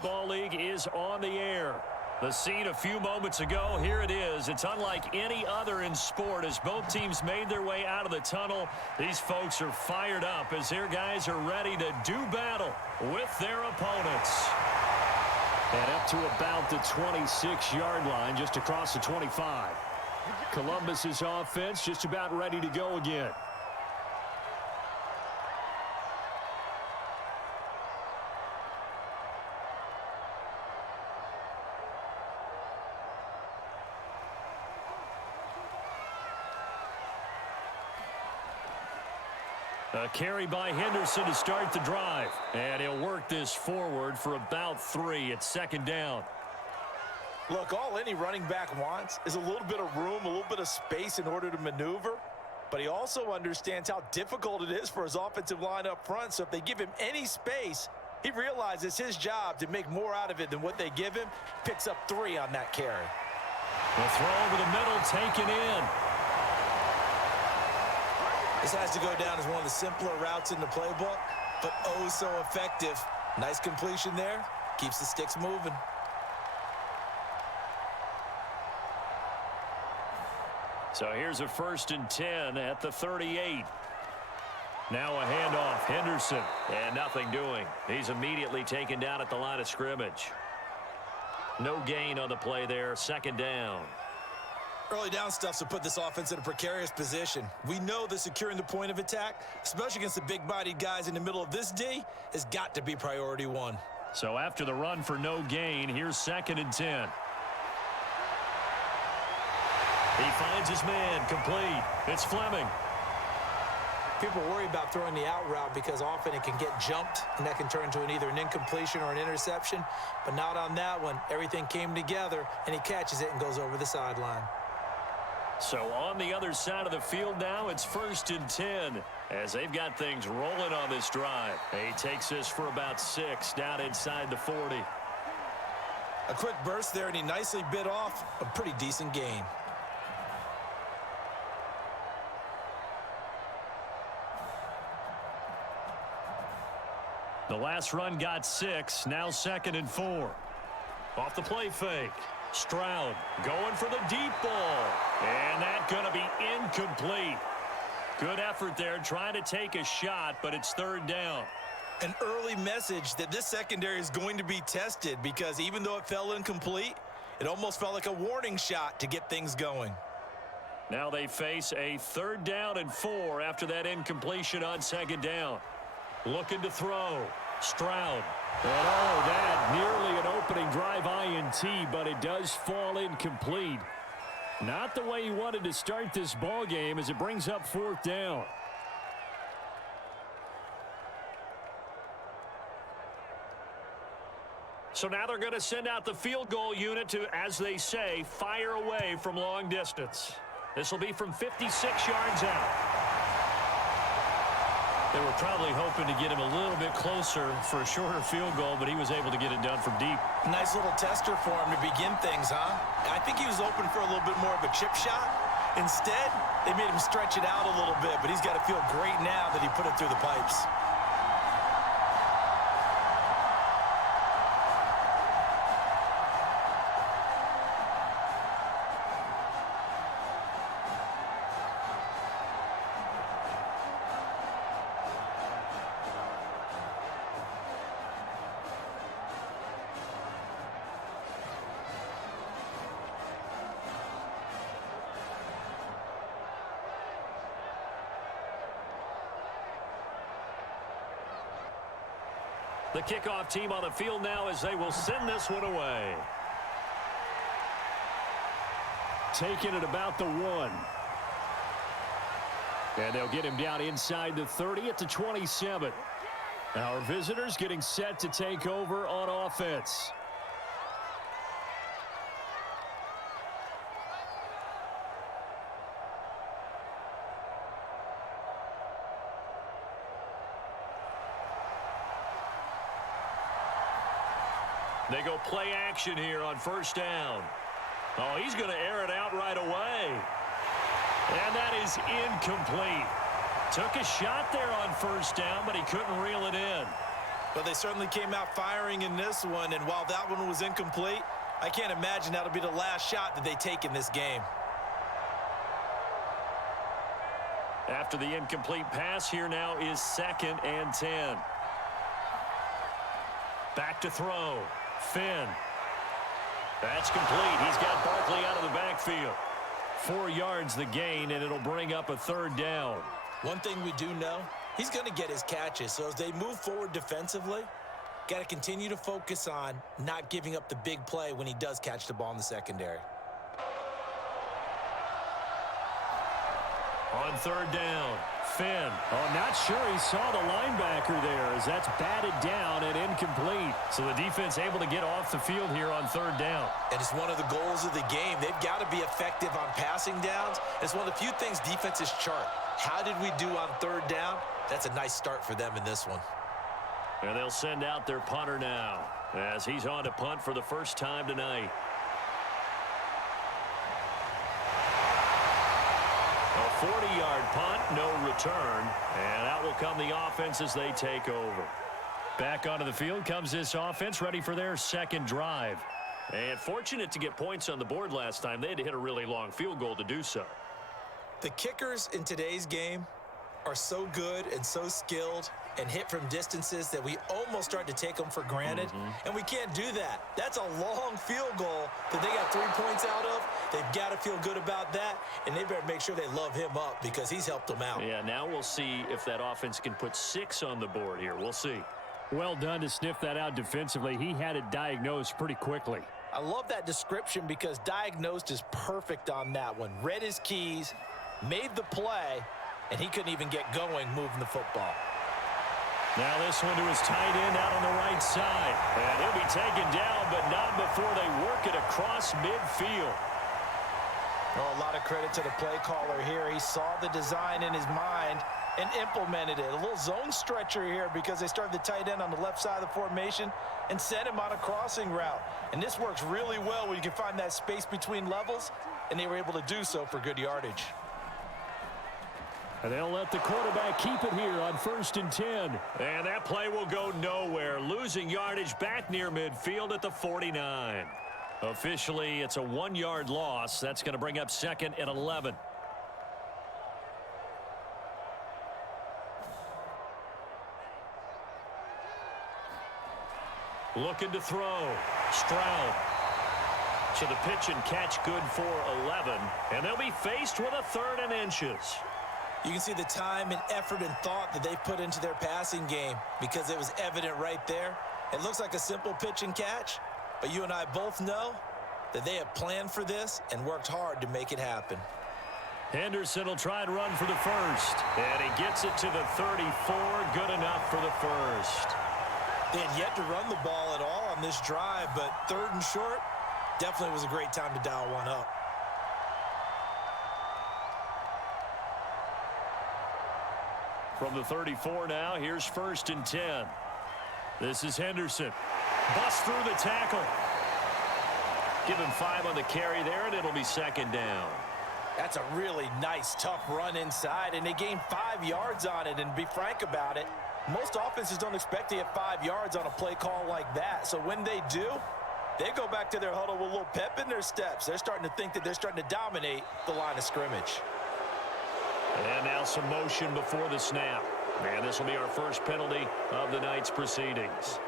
Ball League is on the air. The scene a few moments ago, here it is. It's unlike any other in sport as both teams made their way out of the tunnel. These folks are fired up as their guys are ready to do battle with their opponents. And up to about the 26-yard line, just across the 25. Columbus's offense just about ready to go again. A carry by Henderson to start the drive. And he'll work this forward for about 3. It's second down. Look, all any running back wants is a little bit of room, a little bit of space in order to maneuver. But he also understands how difficult it is for his offensive line up front. So if they give him any space, he realizes his job to make more out of it than what they give him. Picks up 3 on that carry. The throw over the middle taken in. This has to go down as one of the simpler routes in the playbook, but oh so effective. Nice completion there. Keeps the sticks moving. So here's a 1st and 10 at the 38. Now a handoff. Henderson. And nothing doing. He's immediately taken down at the line of scrimmage. No gain on the play there. Second down. Early down stuff to put this offense in a precarious position. We know that securing the point of attack, especially against the big-bodied guys in the middle of this D, has got to be priority 1. So after the run for no gain, here's 2nd and 10. He finds his man, complete. It's Fleming. People worry about throwing the out route because often it can get jumped, and that can turn into either an incompletion or an interception. But not on that one. Everything came together, and he catches it and goes over the sideline. So on the other side of the field now, it's 1st and 10 as they've got things rolling on this drive. He takes this for about 6 down inside the 40. A quick burst there, and he nicely bit off a pretty decent gain. The last run got 6, now 2nd and 4. Off the play fake. Stroud going for the deep ball. And that's going to be incomplete. Good effort there trying to take a shot, but it's 3rd down. An early message that this secondary is going to be tested because even though it fell incomplete, it almost felt like a warning shot to get things going. Now they face a 3rd down and 4 after that incompletion on 2nd down. Looking to throw. Stroud. And oh, that nearly an opening drive INT, but it does fall incomplete. Not the way he wanted to start this ball game as it brings up 4th down. So now they're going to send out the field goal unit to, as they say, fire away from long distance. This will be from 56 yards out. They were probably hoping to get him a little bit closer for a shorter field goal, but he was able to get it done from deep. Nice little tester for him to begin things, huh? I think he was open for a little bit more of a chip shot. Instead, they made him stretch it out a little bit, but he's got to feel great now that he put it through the pipes. The kickoff team on the field now as they will send this one away. Taking it about the 1. And they'll get him down inside the 30 at the 27. Our visitors getting set to take over on offense. They go play action here on 1st down. Oh, he's going to air it out right away. And that is incomplete. Took a shot there on 1st down, but he couldn't reel it in. But they certainly came out firing in this one, and while that one was incomplete, I can't imagine that'll be the last shot that they take in this game. After the incomplete pass, here now is 2nd and 10. Back to throw. Finn. That's complete. He's got Barkley out of the backfield. 4 yards the gain, and it'll bring up a 3rd down. One thing we do know, he's going to get his catches. So as they move forward defensively, got to continue to focus on not giving up the big play when he does catch the ball in the secondary. On 3rd down, Finn. Oh, not sure he saw the linebacker there as that's batted down and incomplete. So the defense able to get off the field here on 3rd down. And it's one of the goals of the game. They've got to be effective on passing downs. It's one of the few things defenses chart. How did we do on 3rd down? That's a nice start for them in this one. And they'll send out their punter now as he's on to punt for the first time tonight. A 40-yard punt, no return, and out will come the offense as they take over. Back onto the field comes this offense, ready for their 2nd drive. And fortunate to get points on the board last time. They had to hit a really long field goal to do so. The kickers in today's game are so good and so skilled and hit from distances that we almost start to take them for granted. And we can't do that. That's a long field goal that they got 3 points out of. They've got to feel good about that, and they better make sure they love him up because he's helped them out. Yeah, now we'll see if that offense can put 6 on the board here. We'll see. Well done to sniff that out defensively. He had it diagnosed pretty quickly. I love that description because diagnosed is perfect on that one. Read his keys, made the play, and he couldn't even get going moving the football. Now this one to his tight end out on the right side. And he'll be taken down, but not before they work it across midfield. Oh, a lot of credit to the play caller here. He saw the design in his mind and implemented it. A little zone stretcher here because they started the tight end on the left side of the formation and sent him on a crossing route. And this works really well when you can find that space between levels, and they were able to do so for good yardage. And they'll let the quarterback keep it here on 1st and 10. And that play will go nowhere. Losing yardage back near midfield at the 49. Officially, it's a 1-yard loss. That's going to bring up 2nd and 11. Looking to throw. Stroud. So the pitch and catch good for 11. And they'll be faced with a 3rd and inches. You can see the time and effort and thought that they've put into their passing game because it was evident right there. It looks like a simple pitch and catch, but you and I both know that they have planned for this and worked hard to make it happen. Henderson will try and run for the 1st. And he gets it to the 34. Good enough for the 1st. They had yet to run the ball at all on this drive, but 3rd and short definitely was a great time to dial one up. From the 34 now, here's 1st and 10. This is Henderson. Bust through the tackle. Give him 5 on the carry there, and it'll be 2nd down. That's a really nice, tough run inside, and they gained 5 yards on it. And be frank about it, most offenses don't expect to get 5 yards on a play call like that. So when they do, they go back to their huddle with a little pep in their steps. They're starting to think that they're starting to dominate the line of scrimmage. And now some motion before the snap. And this will be our first penalty of the night's proceedings.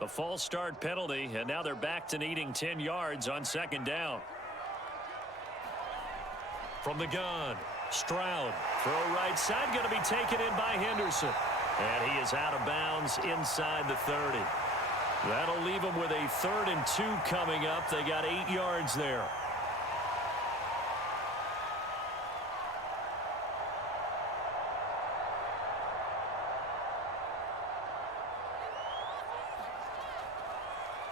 A false start penalty, and now they're back to needing 10 yards on 2nd down. From the gun, Stroud. Throw right side, going to be taken in by Henderson. And he is out of bounds inside the 30. That'll leave them with a 3rd and 2 coming up. They got 8 yards there.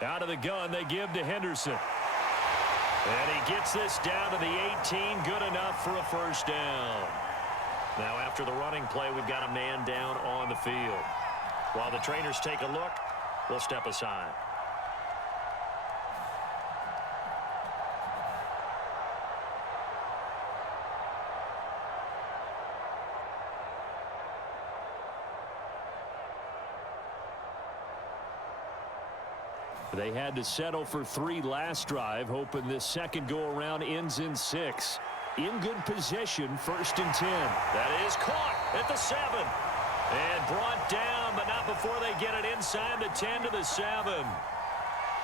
Out of the gun, they give to Henderson. And he gets this down to the 18. Good enough for a 1st down. Now after the running play, we've got a man down on the field. While the trainers take a look, we'll step aside. They had to settle for 3 last drive, hoping this second go-around ends in 6. In good position, 1st and 10. That is caught at the 7. And brought down, but not before they get it inside the 10 to the 7.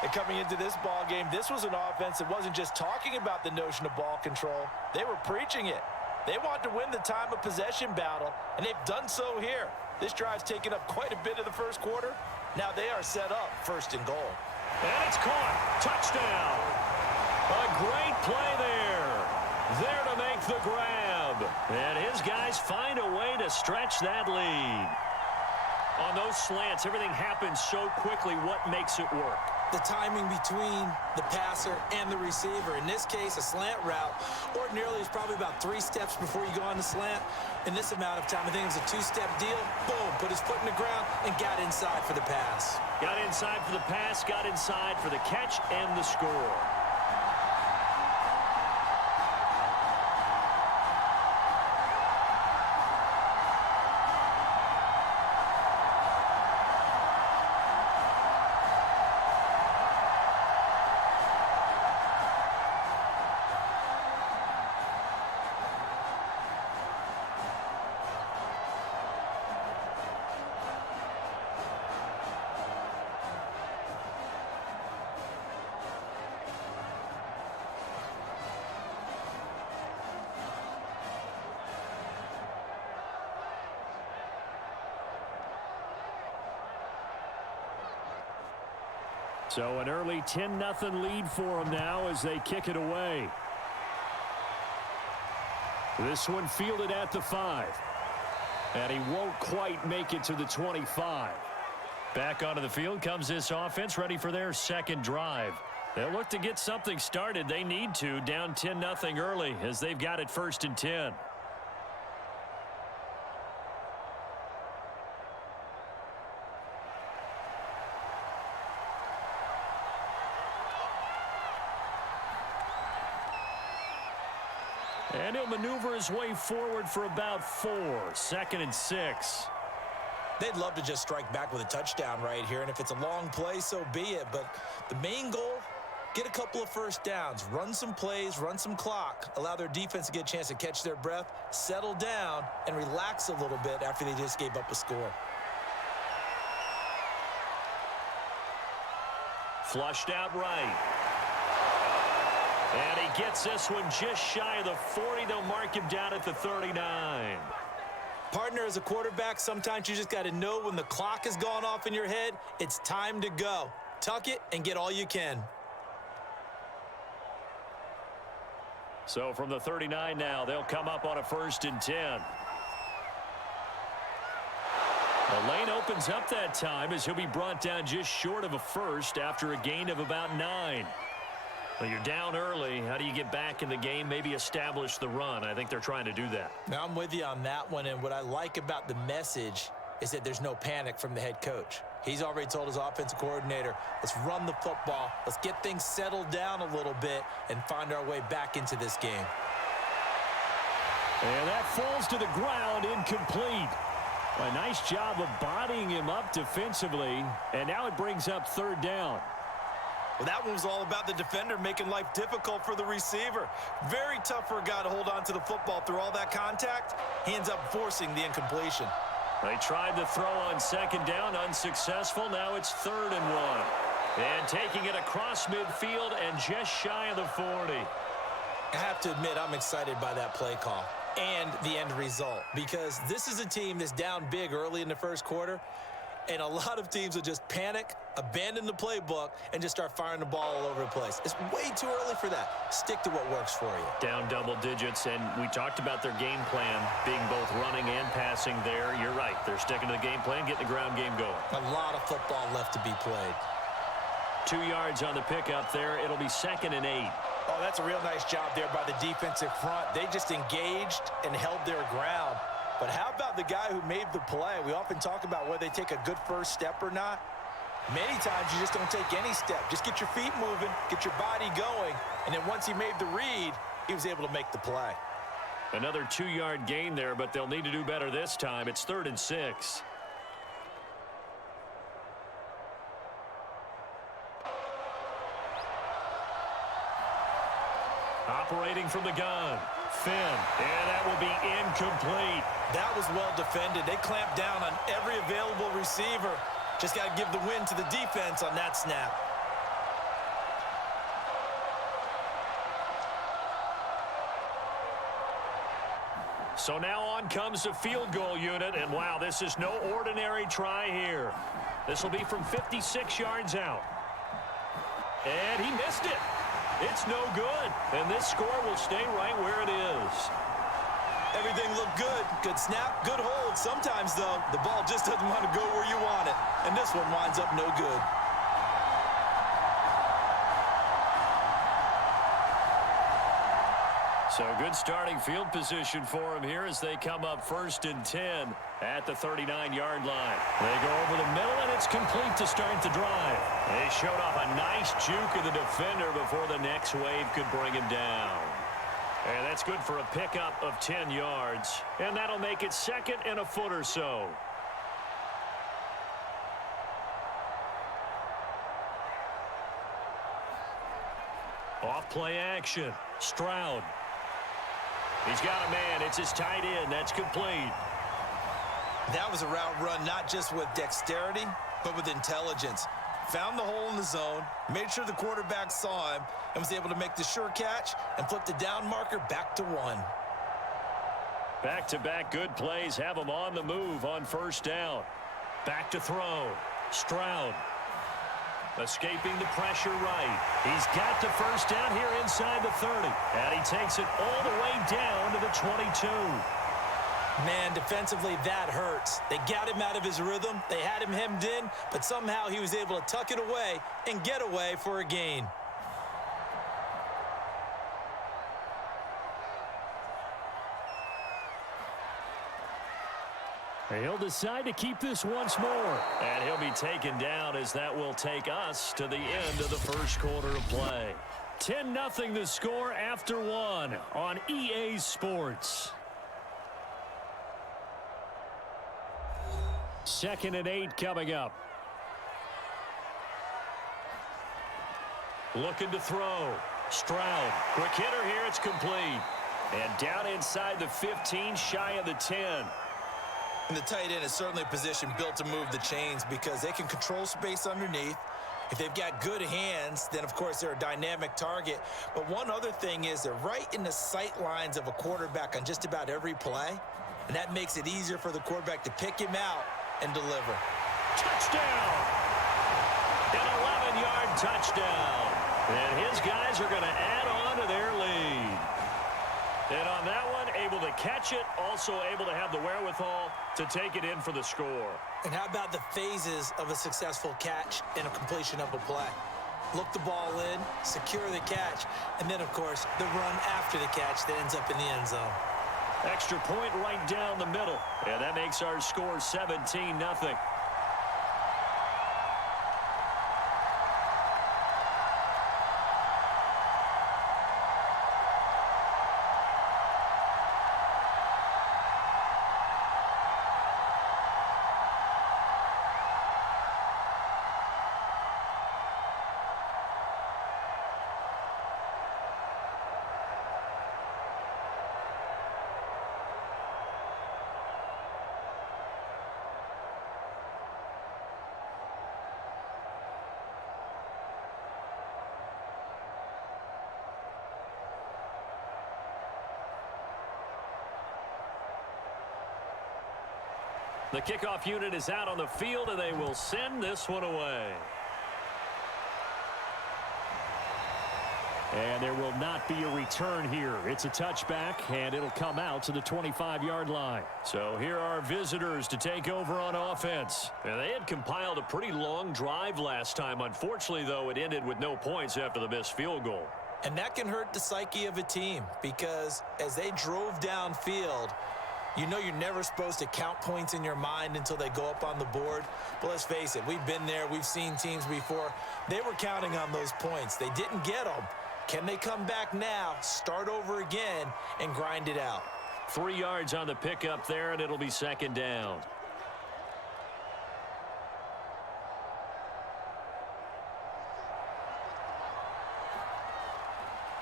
And coming into this ball game, this was an offense that wasn't just talking about the notion of ball control. They were preaching it. They want to win the time of possession battle, and they've done so here. This drive's taken up quite a bit of the first quarter. Now they are set up 1st and goal. And it's caught. Touchdown. A great play there. There to make the grab. And his guys find a way to stretch that lead. On those slants, everything happens so quickly. What makes it work? The timing between the passer and the receiver. In this case, a slant route ordinarily is probably about 3 steps before you go on the slant. In this amount of time, I think it was a 2-step deal. Boom, put his foot in the ground and got inside for the pass. Got inside for the pass, got inside for the catch and the score. So an early 10-0 lead for them now as they kick it away. This one fielded at the 5. And he won't quite make it to the 25. Back onto the field comes this offense, ready for their second drive. They'll look to get something started. They need to, down 10-0 early as they've got it 1st and 10. And he'll maneuver his way forward for about 4. 2nd and 6. They'd love to just strike back with a touchdown right here, and if it's a long play, so be it. But the main goal, get a couple of first downs, run some plays, run some clock, allow their defense to get a chance to catch their breath, settle down, and relax a little bit after they just gave up a score. Flushed out right. And he gets this one just shy of the 40. They'll mark him down at the 39. Partner, as a quarterback, sometimes you just got to know when the clock has gone off in your head, it's time to go. Tuck it and get all you can. So from the 39 now, they'll come up on a 1st and 10. The lane opens up that time as he'll be brought down just short of a first after a gain of about 9. Well, you're down early. How do you get back in the game, maybe establish the run? I think they're trying to do that. Now, I'm with you on that one, and what I like about the message is that there's no panic from the head coach. He's already told his offensive coordinator, let's run the football, let's get things settled down a little bit and find our way back into this game. And that falls to the ground, incomplete. A nice job of bodying him up defensively, and now it brings up 3rd down. Well, that one was all about the defender making life difficult for the receiver. Very tough for a guy to hold on to the football through all that contact. He ends up forcing the incompletion. They tried to throw on 2nd down, unsuccessful. Now it's 3rd and 1. And taking it across midfield and just shy of the 40. I have to admit, I'm excited by that play call and the end result, because this is a team that's down big early in the first quarter, and a lot of teams will just panic, abandon the playbook, and just start firing the ball all over the place. It's way too early for that. Stick to what works for you. Down double digits, and we talked about their game plan being both running and passing there. You're right. They're sticking to the game plan, getting the ground game going. A lot of football left to be played. 2 yards on the pickup there. It'll be 2nd and 8. Oh, that's a real nice job there by the defensive front. They just engaged and held their ground. But how about the guy who made the play? We often talk about whether they take a good first step or not. Many times you just don't take any step. Just get your feet moving, get your body going, and then once he made the read, he was able to make the play. Another 2-yard gain there, but they'll need to do better this time. It's 3rd and 6. operating from the gun. Finn, and that will be incomplete. That was well defended. They clamped down on every available receiver. Just got to give the win to the defense on that snap. So now on comes the field goal unit, and wow, this is no ordinary try here. This will be from 56 yards out. And he missed it. It's no good, and this score will stay right where it is. Everything looked good. Good snap, good hold. Sometimes, though, the ball just doesn't want to go where you want it, and this one winds up no good. So good starting field position for him here as they come up 1st and 10 at the 39-yard line. They go over the middle, and it's complete to start the drive. They showed off a nice juke of the defender before the next wave could bring him down. And that's good for a pickup of 10 yards. And that'll make it 2nd and a foot or so. Off play action. Stroud. He's got a man. It's his tight end. That's complete. That was a route run not just with dexterity, but with intelligence. Found the hole in the zone, made sure the quarterback saw him, and was able to make the sure catch and flip the down marker back to 1. Back-to-back good plays have him on the move on 1st down. Back to throw. Stroud. Escaping the pressure right. He's got the 1st down here inside the 30. And he takes it all the way down to the 22. Man, defensively, that hurts. They got him out of his rhythm. They had him hemmed in, but somehow he was able to tuck it away and get away for a gain. He'll decide to keep this once more. And he'll be taken down as that will take us to the end of the 1st quarter of play. 10-0 the score after 1 on EA Sports. 2nd and 8 coming up. Looking to throw. Stroud. Quick hitter here. It's complete. And down inside the 15, shy of the 10. And the tight end is certainly a position built to move the chains because they can control space underneath. If they've got good hands, then, of course, they're a dynamic target. But one other thing is they're right in the sight lines of a quarterback on just about every play. And that makes it easier for the quarterback to pick him out and deliver. Touchdown! An 11-yard touchdown. And his guys are going to add on to their lead. And on that one, able to catch it, also able to have the wherewithal to take it in for the score. And how about the phases of a successful catch and a completion of a play? Look the ball in, secure the catch, and then, of course, the run after the catch that ends up in the end zone. Extra point right down the middle. And that makes our score 17-0. The kickoff unit is out on the field, and they will send this one away. And there will not be a return here. It's a touchback, and it'll come out to the 25-yard line. So here are visitors to take over on offense. And they had compiled a pretty long drive last time. Unfortunately, though, it ended with no points after the missed field goal. And that can hurt the psyche of a team because as they drove downfield, you know you're never supposed to count points in your mind until they go up on the board. But let's face it, we've been there. We've seen teams before. They were counting on those points. They didn't get them. Can they come back now, start over again, and grind it out? 3 yards on the pickup there, and it'll be 2nd down.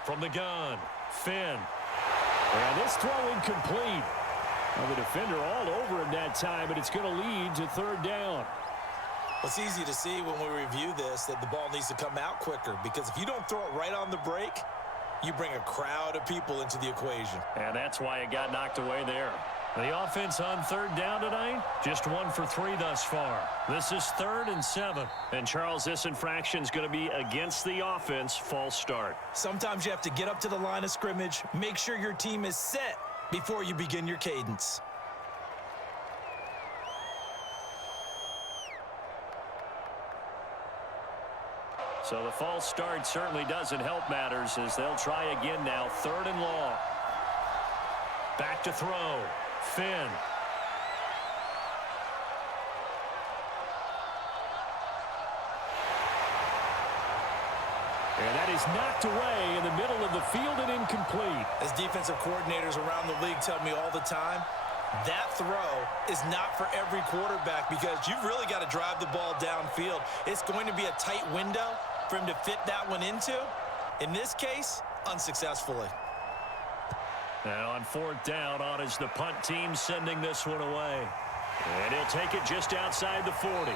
From the gun, Finn. And this throw incomplete. Well, the defender all over him that time, but it's going to lead to third down. It's easy to see when we review this that the ball needs to come out quicker, because if you don't throw it right on the break, you bring a crowd of people into the equation. And that's why it got knocked away there. The offense on third down tonight, just 1 for 3 thus far. This is 3rd and 7. And, Charles, this infraction is going to be against the offense, false start. Sometimes you have to get up to the line of scrimmage, make sure your team is set before you begin your cadence. So the false start certainly doesn't help matters as they'll try again now. 3rd and long. Back to throw. Finn. And that is knocked away in the middle of the field and incomplete. As defensive coordinators around the league tell me all the time, that throw is not for every quarterback, because you've really got to drive the ball downfield. It's going to be a tight window for him to fit that one into. In this case, unsuccessfully. And on 4th down, on is the punt team sending this one away. And he'll take it just outside the 40.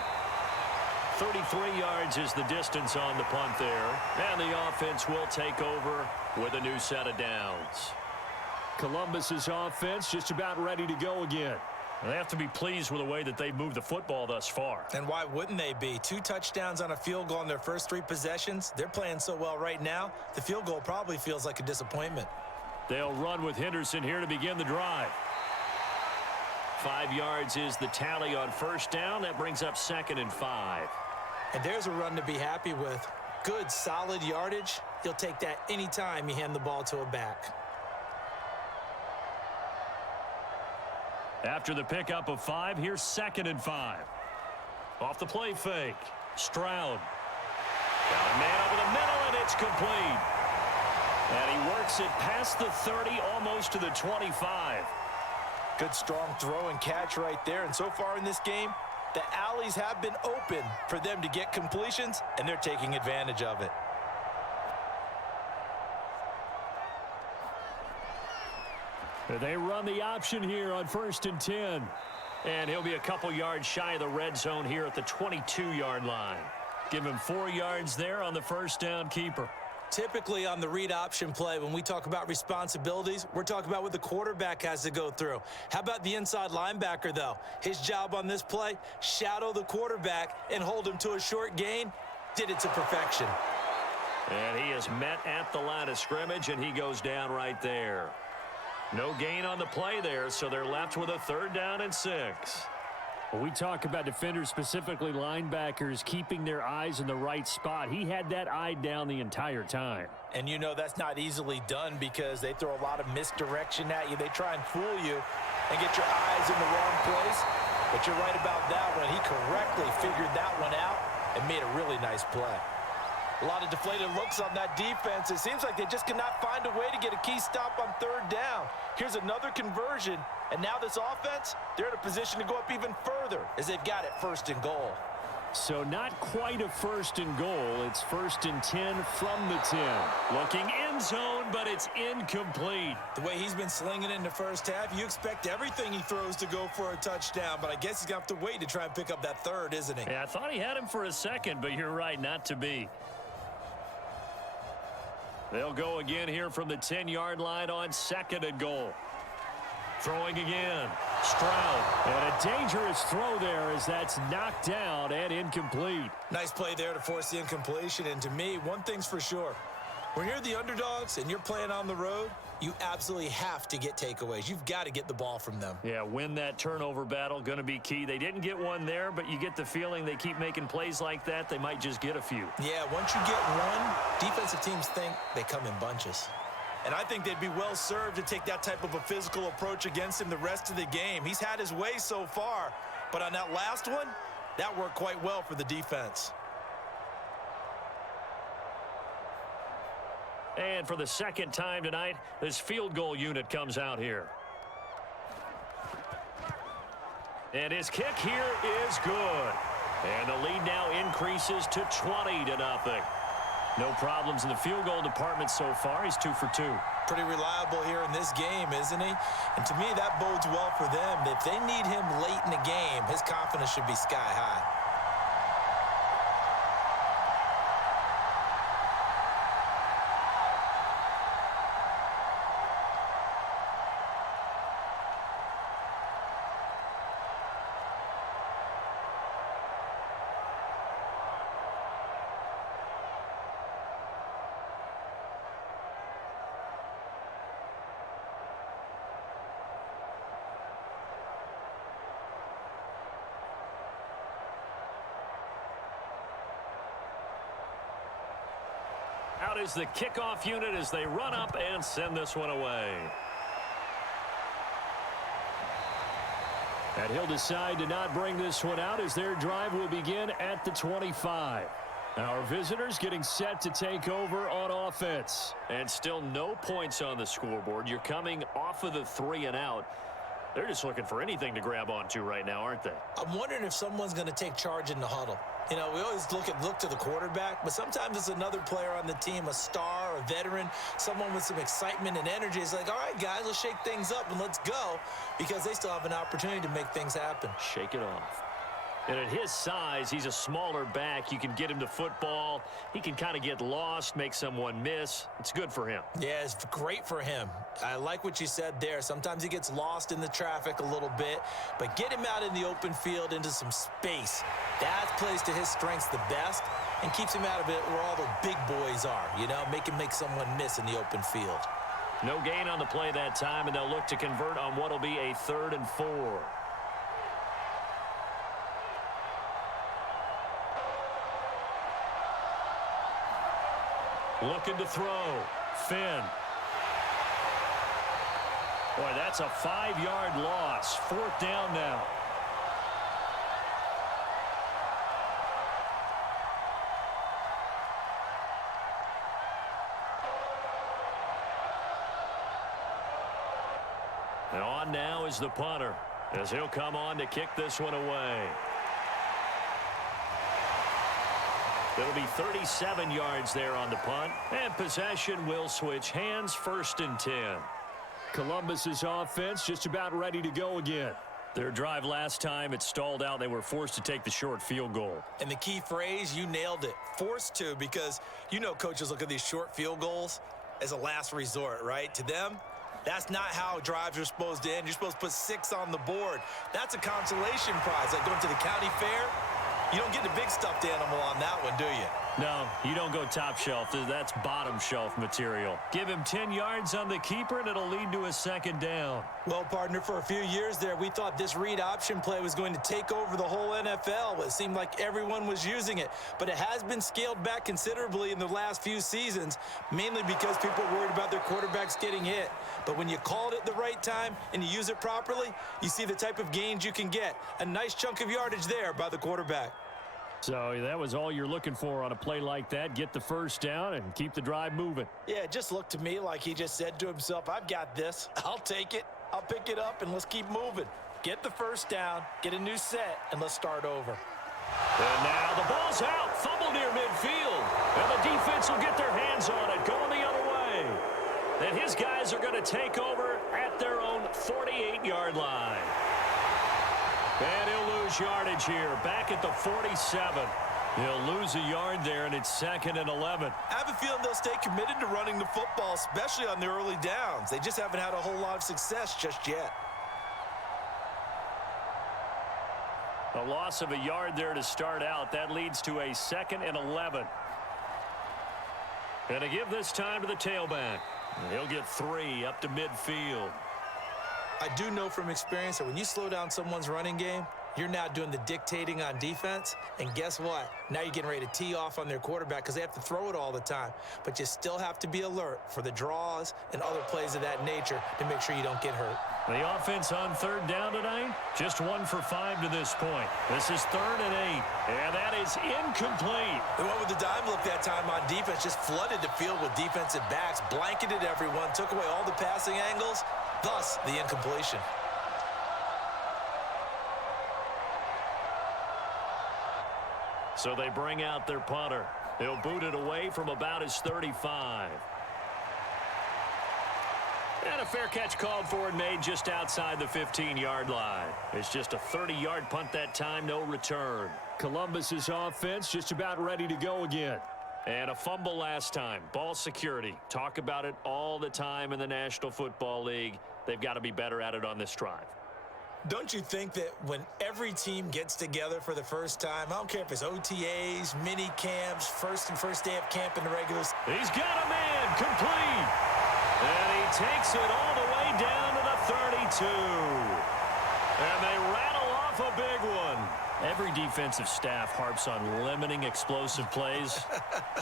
33 yards is the distance on the punt there. And the offense will take over with a new set of downs. Columbus's offense just about ready to go again. They have to be pleased with the way that they've moved the football thus far. And why wouldn't they be? 2 touchdowns on a field goal in their first 3 possessions. They're playing so well right now, the field goal probably feels like a disappointment. They'll run with Henderson here to begin the drive. 5 yards is the tally on 1st down. That brings up 2nd and 5. And there's a run to be happy with. Good, solid yardage. He'll take that anytime you hand the ball to a back. After the pickup of 5, here's 2nd and 5. Off the play fake. Stroud. Got a man over the middle, and it's complete. And he works it past the 30, almost to the 25. Good, strong throw and catch right there. And so far in this game, the alleys have been open for them to get completions, and they're taking advantage of it. They run the option here on 1st and 10. And he'll be a couple yards shy of the red zone here at the 22-yard line. Give him 4 yards there on the 1st down keeper. Typically on the read option play, when we talk about responsibilities, we're talking about what the quarterback has to go through. How about the inside linebacker, though? His job on this play, shadow the quarterback and hold him to a short gain. Did it to perfection. And he is met at the line of scrimmage, and he goes down right there. No gain on the play there, so they're left with a 3rd down and 6. When we talk about defenders, specifically linebackers, keeping their eyes in the right spot, he had that eye down the entire time. And you know that's not easily done because they throw a lot of misdirection at you. They try and fool you and get your eyes in the wrong place. But you're right about that one. He correctly figured that one out and made a really nice play. A lot of deflated looks on that defense. It seems like they just cannot find a way to get a key stop on 3rd down. Here's another conversion, and now this offense, they're in a position to go up even further as they've got it 1st and goal. So not quite a 1st and goal. It's 1st and 10 from the 10. Looking end zone, but it's incomplete. The way he's been slinging it in the first half, you expect everything he throws to go for a touchdown, but I guess he's going to have to wait to try and pick up that 3rd, isn't he? Yeah, I thought he had him for a second, but you're right, not to be. They'll go again here from the 10-yard line on 2nd and goal. Throwing again. Stroud. And a dangerous throw there as that's knocked down and incomplete. Nice play there to force the incompletion. And to me, one thing's for sure. When you're the underdogs and you're playing on the road, you absolutely have to get takeaways. You've got to get the ball from them. Yeah, win that turnover battle, going to be key. They didn't get one there, but you get the feeling they keep making plays like that, they might just get a few. Yeah, once you get one, defensive teams think they come in bunches. And I think they'd be well served to take that type of a physical approach against him the rest of the game. He's had his way so far, but on that last one, that worked quite well for the defense. And for the 2nd time tonight, this field goal unit comes out here. And his kick here is good. And the lead now increases to 20-0. No problems in the field goal department so far. He's 2 for 2. Pretty reliable here in this game, isn't he? And to me, that bodes well for them. If they need him late in the game, his confidence should be sky high. Out is the kickoff unit as they run up and send this one away. And he'll decide to not bring this one out as their drive will begin at the 25. Our visitors getting set to take over on offense. And still no points on the scoreboard. You're coming off of the 3 and out. They're just looking for anything to grab onto right now, aren't they? I'm wondering if someone's going to take charge in the huddle. You know, we always look to the quarterback, but sometimes it's another player on the team, a star, a veteran, someone with some excitement and energy. It's like, all right, guys, let's shake things up and let's go, because they still have an opportunity to make things happen. Shake it off. And at his size, he's a smaller back. You can get him to football. He can kind of get lost, make someone miss. It's good for him. Yeah, it's great for him. I like what you said there. Sometimes he gets lost in the traffic a little bit, but get him out in the open field into some space. That plays to his strengths the best and keeps him out of it where all the big boys are, you know, make him make someone miss in the open field. No gain on the play that time, and they'll look to convert on what will be a 3rd and 4. Looking to throw. Finn. Boy, that's a 5-yard loss. 4th down now. And on now is the punter, as he'll come on to kick this one away. It'll be 37 yards there on the punt, and possession will switch hands, 1st and 10. Columbus's offense just about ready to go again. Their drive last time, it stalled out. They were forced to take the short field goal. And the key phrase, you nailed it, forced to, because you know coaches look at these short field goals as a last resort, right? To them, that's not how drives are supposed to end. You're supposed to put 6 on the board. That's a consolation prize, like going to the county fair. You don't get the big stuffed animal on that one, do you? No, you don't go top shelf. That's bottom shelf material. Give him 10 yards on the keeper, and it'll lead to a 2nd down. Well, partner, for a few years there, we thought this read option play was going to take over the whole NFL. It seemed like everyone was using it, but it has been scaled back considerably in the last few seasons, mainly because people are worried about their quarterbacks getting hit. But when you call it at the right time and you use it properly, you see the type of gains you can get. A nice chunk of yardage there by the quarterback. So that was all you're looking for on a play like that. Get the 1st down and keep the drive moving. Yeah, it just looked to me like he just said to himself, I've got this. I'll take it. I'll pick it up, and let's keep moving. Get the 1st down, get a new set, and let's start over. And now the ball's out. Fumble near midfield. And the defense will get their hands on it, going the other way. And his guys are going to take over at their own 48-yard line. And he'll lose yardage here, back at the 47. He'll lose a yard there, and it's 2nd and 11. I have a feeling they'll stay committed to running the football, especially on the early downs. They just haven't had a whole lot of success just yet. A loss of a yard there to start out. That leads to a 2nd and 11. And to give this time to the tailback. He'll get 3 up to midfield. I do know from experience that when you slow down someone's running game, you're now doing the dictating on defense. And guess what? Now you're getting ready to tee off on their quarterback because they have to throw it all the time. But you still have to be alert for the draws and other plays of that nature to make sure you don't get hurt. The offense on 3rd down tonight, just 1 for 5 to this point. This is 3rd and 8, and that is incomplete. They went with the dime look that time on defense, just flooded the field with defensive backs, blanketed everyone, took away all the passing angles, thus the incompletion. So they bring out their punter. He'll boot it away from about his 35. And a fair catch called for and made just outside the 15-yard line. It's just a 30-yard punt that time, no return. Columbus's offense just about ready to go again. And a fumble last time. Ball security. Talk about it all the time in the National Football League. They've got to be better at it on this drive. Don't you think that when every team gets together for the first time, I don't care if it's OTAs, mini camps, first day of camp in the regular season. He's got a man complete. And he takes it all the way down to the 32. And they rattle off a big one. Every defensive staff harps on limiting explosive plays.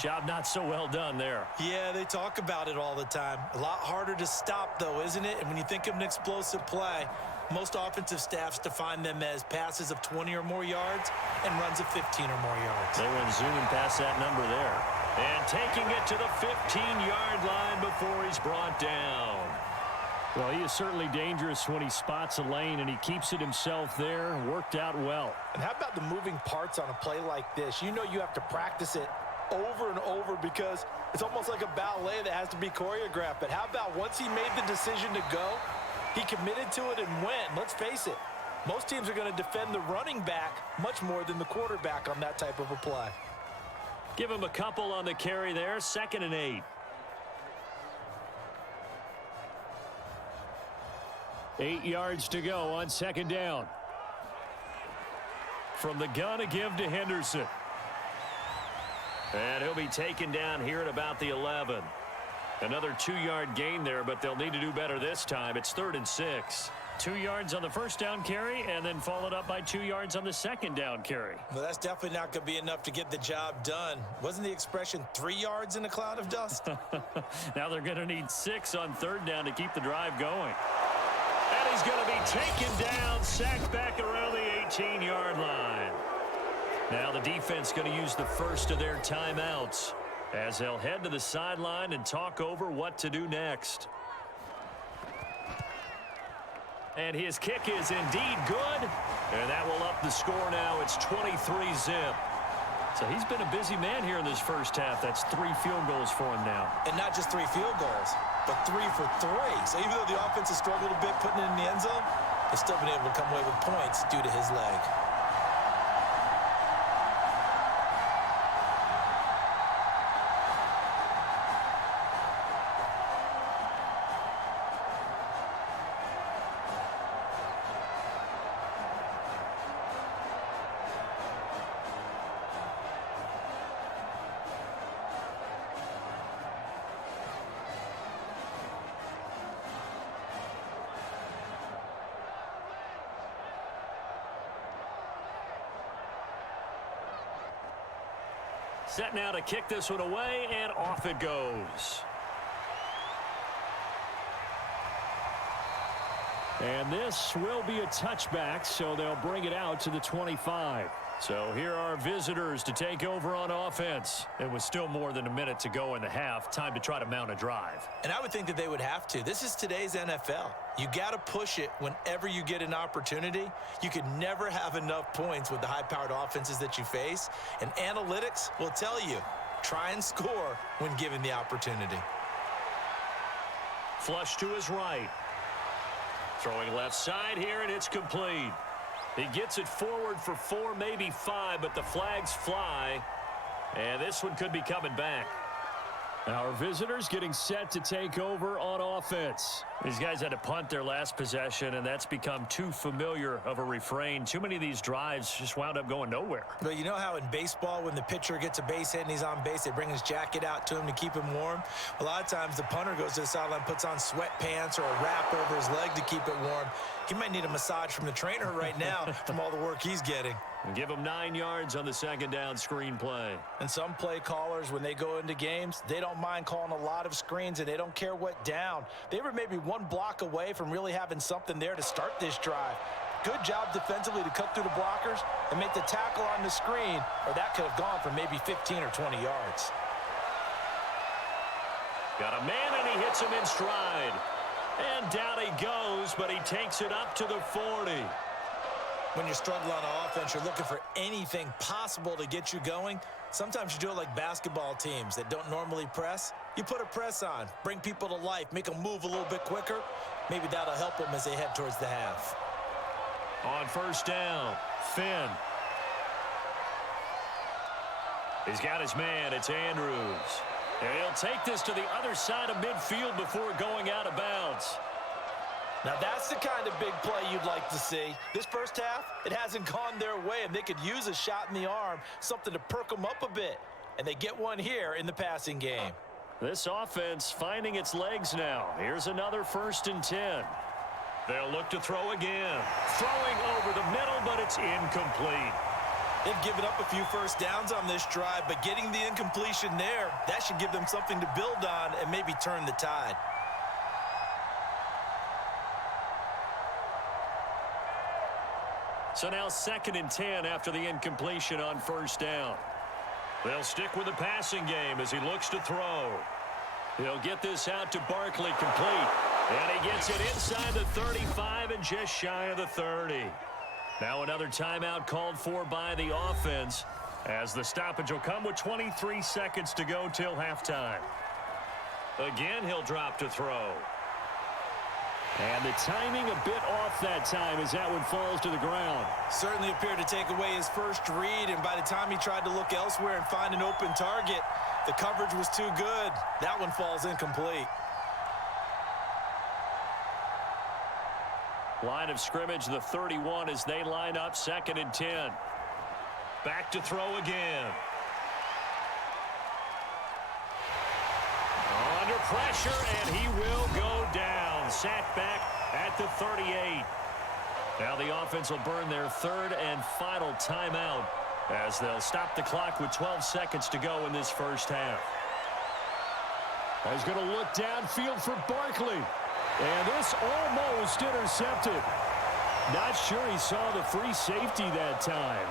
Job not so well done there. Yeah, they talk about it all the time. A lot harder to stop, though, isn't it? And when you think of an explosive play, most offensive staffs define them as passes of 20 or more yards and runs of 15 or more yards. They went zooming past that number there. And taking it to the 15-yard line before he's brought down. Well, he is certainly dangerous when he spots a lane, and he keeps it himself there. Worked out well. And how about the moving parts on a play like this? You know you have to practice it over and over because it's almost like a ballet that has to be choreographed. But how about once he made the decision to go, he committed to it and went. Let's face it, most teams are going to defend the running back much more than the quarterback on that type of a play. Give him a couple on the carry there. 2nd and 8. Eight yards to go on 2nd down. From the gun, a give to Henderson. And he'll be taken down here at about the 11. Another 2-yard gain there, but they'll need to do better this time. It's 3rd and 6. 2 yards on the first down carry, and then followed up by 2 yards on the 2nd down carry. Well, that's definitely not going to be enough to get the job done. Wasn't the expression 3 yards in a cloud of dust? Now they're going to need 6 on 3rd down to keep the drive going. And he's going to be taken down, sacked back around the 18-yard line. Now the defense going to use the first of their timeouts as they'll head to the sideline and talk over what to do next. And his kick is indeed good. And that will up the score now. It's 23-zip. So he's been a busy man here in this first half. That's 3 field goals for him now. And not just 3 field goals, but 3 for 3. So even though the offense has struggled a bit putting it in the end zone, they've still been able to come away with points due to his leg. Set now to kick this one away, and off it goes. And this will be a touchback, so they'll bring it out to the 25. So here are visitors to take over on offense. It was still more than a minute to go in the half. Time to try to mount a drive. And I would think that they would have to. This is today's NFL. You got to push it whenever you get an opportunity. You could never have enough points with the high-powered offenses that you face. And analytics will tell you, try and score when given the opportunity. Flush to his right. Throwing left side here, and it's complete. He gets it forward for 4, maybe 5, but the flags fly. And this one could be coming back. Our visitors getting set to take over on offense. These guys had to punt their last possession, and that's become too familiar of a refrain. Too many of these drives just wound up going nowhere. But you know how in baseball, when the pitcher gets a base hit and he's on base, they bring his jacket out to him to keep him warm? A lot of times the punter goes to the sideline, puts on sweatpants or a wrap over his leg to keep it warm. He might need a massage from the trainer right now from all the work he's getting. And give him 9 yards on the 2nd down screen play. And some play callers, when they go into games, they don't mind calling a lot of screens, and they don't care what down. They were maybe 1 block away from really having something there to start this drive. Good job defensively to cut through the blockers and make the tackle on the screen, or that could have gone for maybe 15 or 20 yards. Got a man, and he hits him in stride. And down he goes, but he takes it up to the 40. When you're struggling on offense, you're looking for anything possible to get you going. Sometimes you do it like basketball teams that don't normally press. You put a press on, bring people to life, make them move a little bit quicker. Maybe that'll help them as they head towards the half. On first down, Finn. He's got his man. It's Andrews. And he'll take this to the other side of midfield before going out of bounds. Now that's the kind of big play you'd like to see. This first half, it hasn't gone their way, and they could use a shot in the arm, something to perk them up a bit. And they get one here in the passing game. This offense finding its legs now. Here's another 1st and 10. They'll look to throw again. Throwing over the middle, but it's incomplete. They've given up a few first downs on this drive, but getting the incompletion there, that should give them something to build on and maybe turn the tide. So now 2nd and 10 after the incompletion on first down. They'll stick with the passing game as he looks to throw. He'll get this out to Barkley complete. And he gets it inside the 35 and just shy of the 30. Now another timeout called for by the offense as the stoppage will come with 23 seconds to go till halftime. Again, he'll drop to throw. And the timing a bit off that time as that one falls to the ground. Certainly appeared to take away his first read, and by the time he tried to look elsewhere and find an open target, the coverage was too good. That one falls incomplete. Line of scrimmage, the 31 as they line up 2nd and 10. Back to throw again. Under pressure, and he will go down. Sacked back at the 38. Now the offense will burn their 3rd and final timeout as they'll stop the clock with 12 seconds to go in this first half. He's going to look downfield for Barkley. And this almost intercepted. Not sure he saw the free safety that time.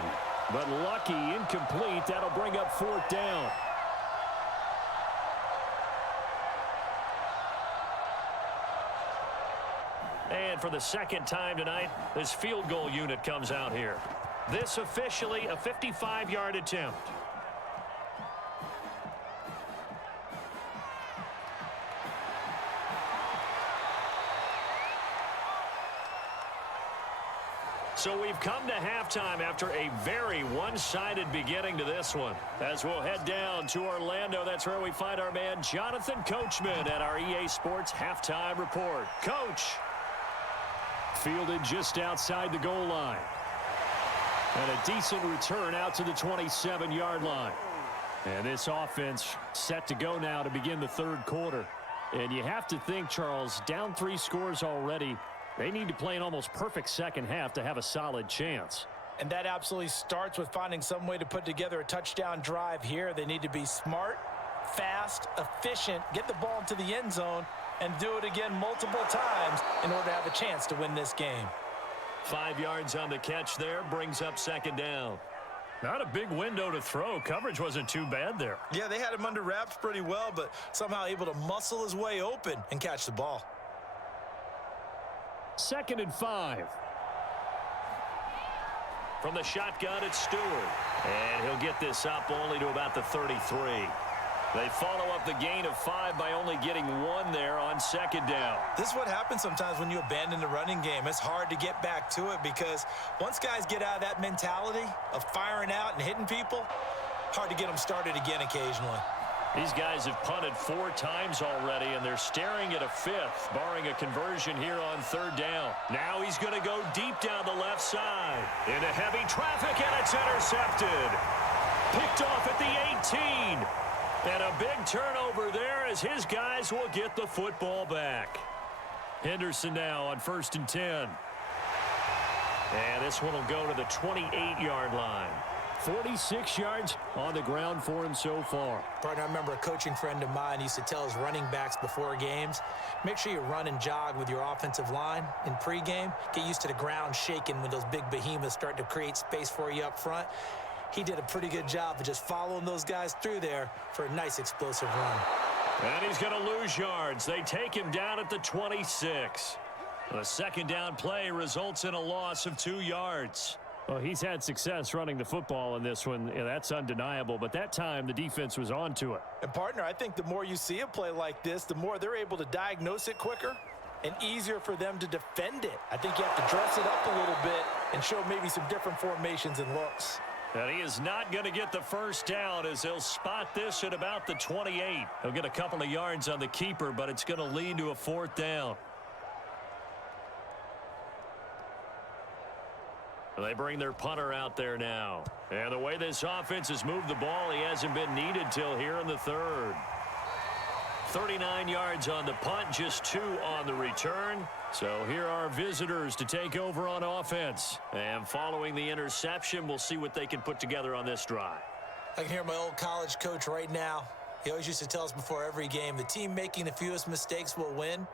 But lucky, incomplete. That'll bring up 4th down. And for the 2nd time tonight, this field goal unit comes out here. This officially a 55-yard attempt. So we've come to halftime after a very one-sided beginning to this one. As we'll head down to Orlando, that's where we find our man Jonathan Coachman at our EA Sports Halftime Report. Coach. Fielded just outside the goal line. And a decent return out to the 27-yard line. And this offense set to go now to begin the 3rd quarter. And you have to think, Charles, down 3 scores already. They need to play an almost perfect second half to have a solid chance. And that absolutely starts with finding some way to put together a touchdown drive here. They need to be smart, fast, efficient, get the ball into the end zone, and do it again multiple times in order to have a chance to win this game. 5 yards on the catch there, brings up 2nd down. Not a big window to throw. Coverage wasn't too bad there. Yeah, they had him under wraps pretty well, but somehow able to muscle his way open and catch the ball. 2nd and 5. From the shotgun, it's Stewart. And he'll get this up only to about the 33. They follow up the gain of 5 by only getting 1 there on 2nd down. This is what happens sometimes when you abandon the running game. It's hard to get back to it because once guys get out of that mentality of firing out and hitting people, hard to get them started again occasionally. These guys have punted 4 times already, and they're staring at a 5th, barring a conversion here on 3rd down. Now he's going to go deep down the left side. Into heavy traffic, and it's intercepted. Picked off at the 18. And a big turnover there as his guys will get the football back. Henderson now on 1st and 10. And this one will go to the 28-yard line. 46 yards on the ground for him so far. Partner, I remember a coaching friend of mine used to tell his running backs before games, make sure you run and jog with your offensive line in pregame. Get used to the ground shaking when those big behemoths start to create space for you up front. He did a pretty good job of just following those guys through there for a nice explosive run. And he's going to lose yards. They take him down at the 26. The second down play results in a loss of 2 yards. Well, he's had success running the football in this one. Yeah, that's undeniable. But that time, the defense was on to it. And, partner, I think the more you see a play like this, the more they're able to diagnose it quicker and easier for them to defend it. I think you have to dress it up a little bit and show maybe some different formations and looks. And he is not going to get the first down as he'll spot this at about the 28. He'll get a couple of yards on the keeper, but it's going to lead to a 4th down. They bring their punter out there now. And the way this offense has moved the ball, he hasn't been needed till here in the 3rd. 39 yards on the punt, just 2 on the return. So here are visitors to take over on offense. And following the interception, we'll see what they can put together on this drive. I can hear my old college coach right now. He always used to tell us before every game, the team making the fewest mistakes will win.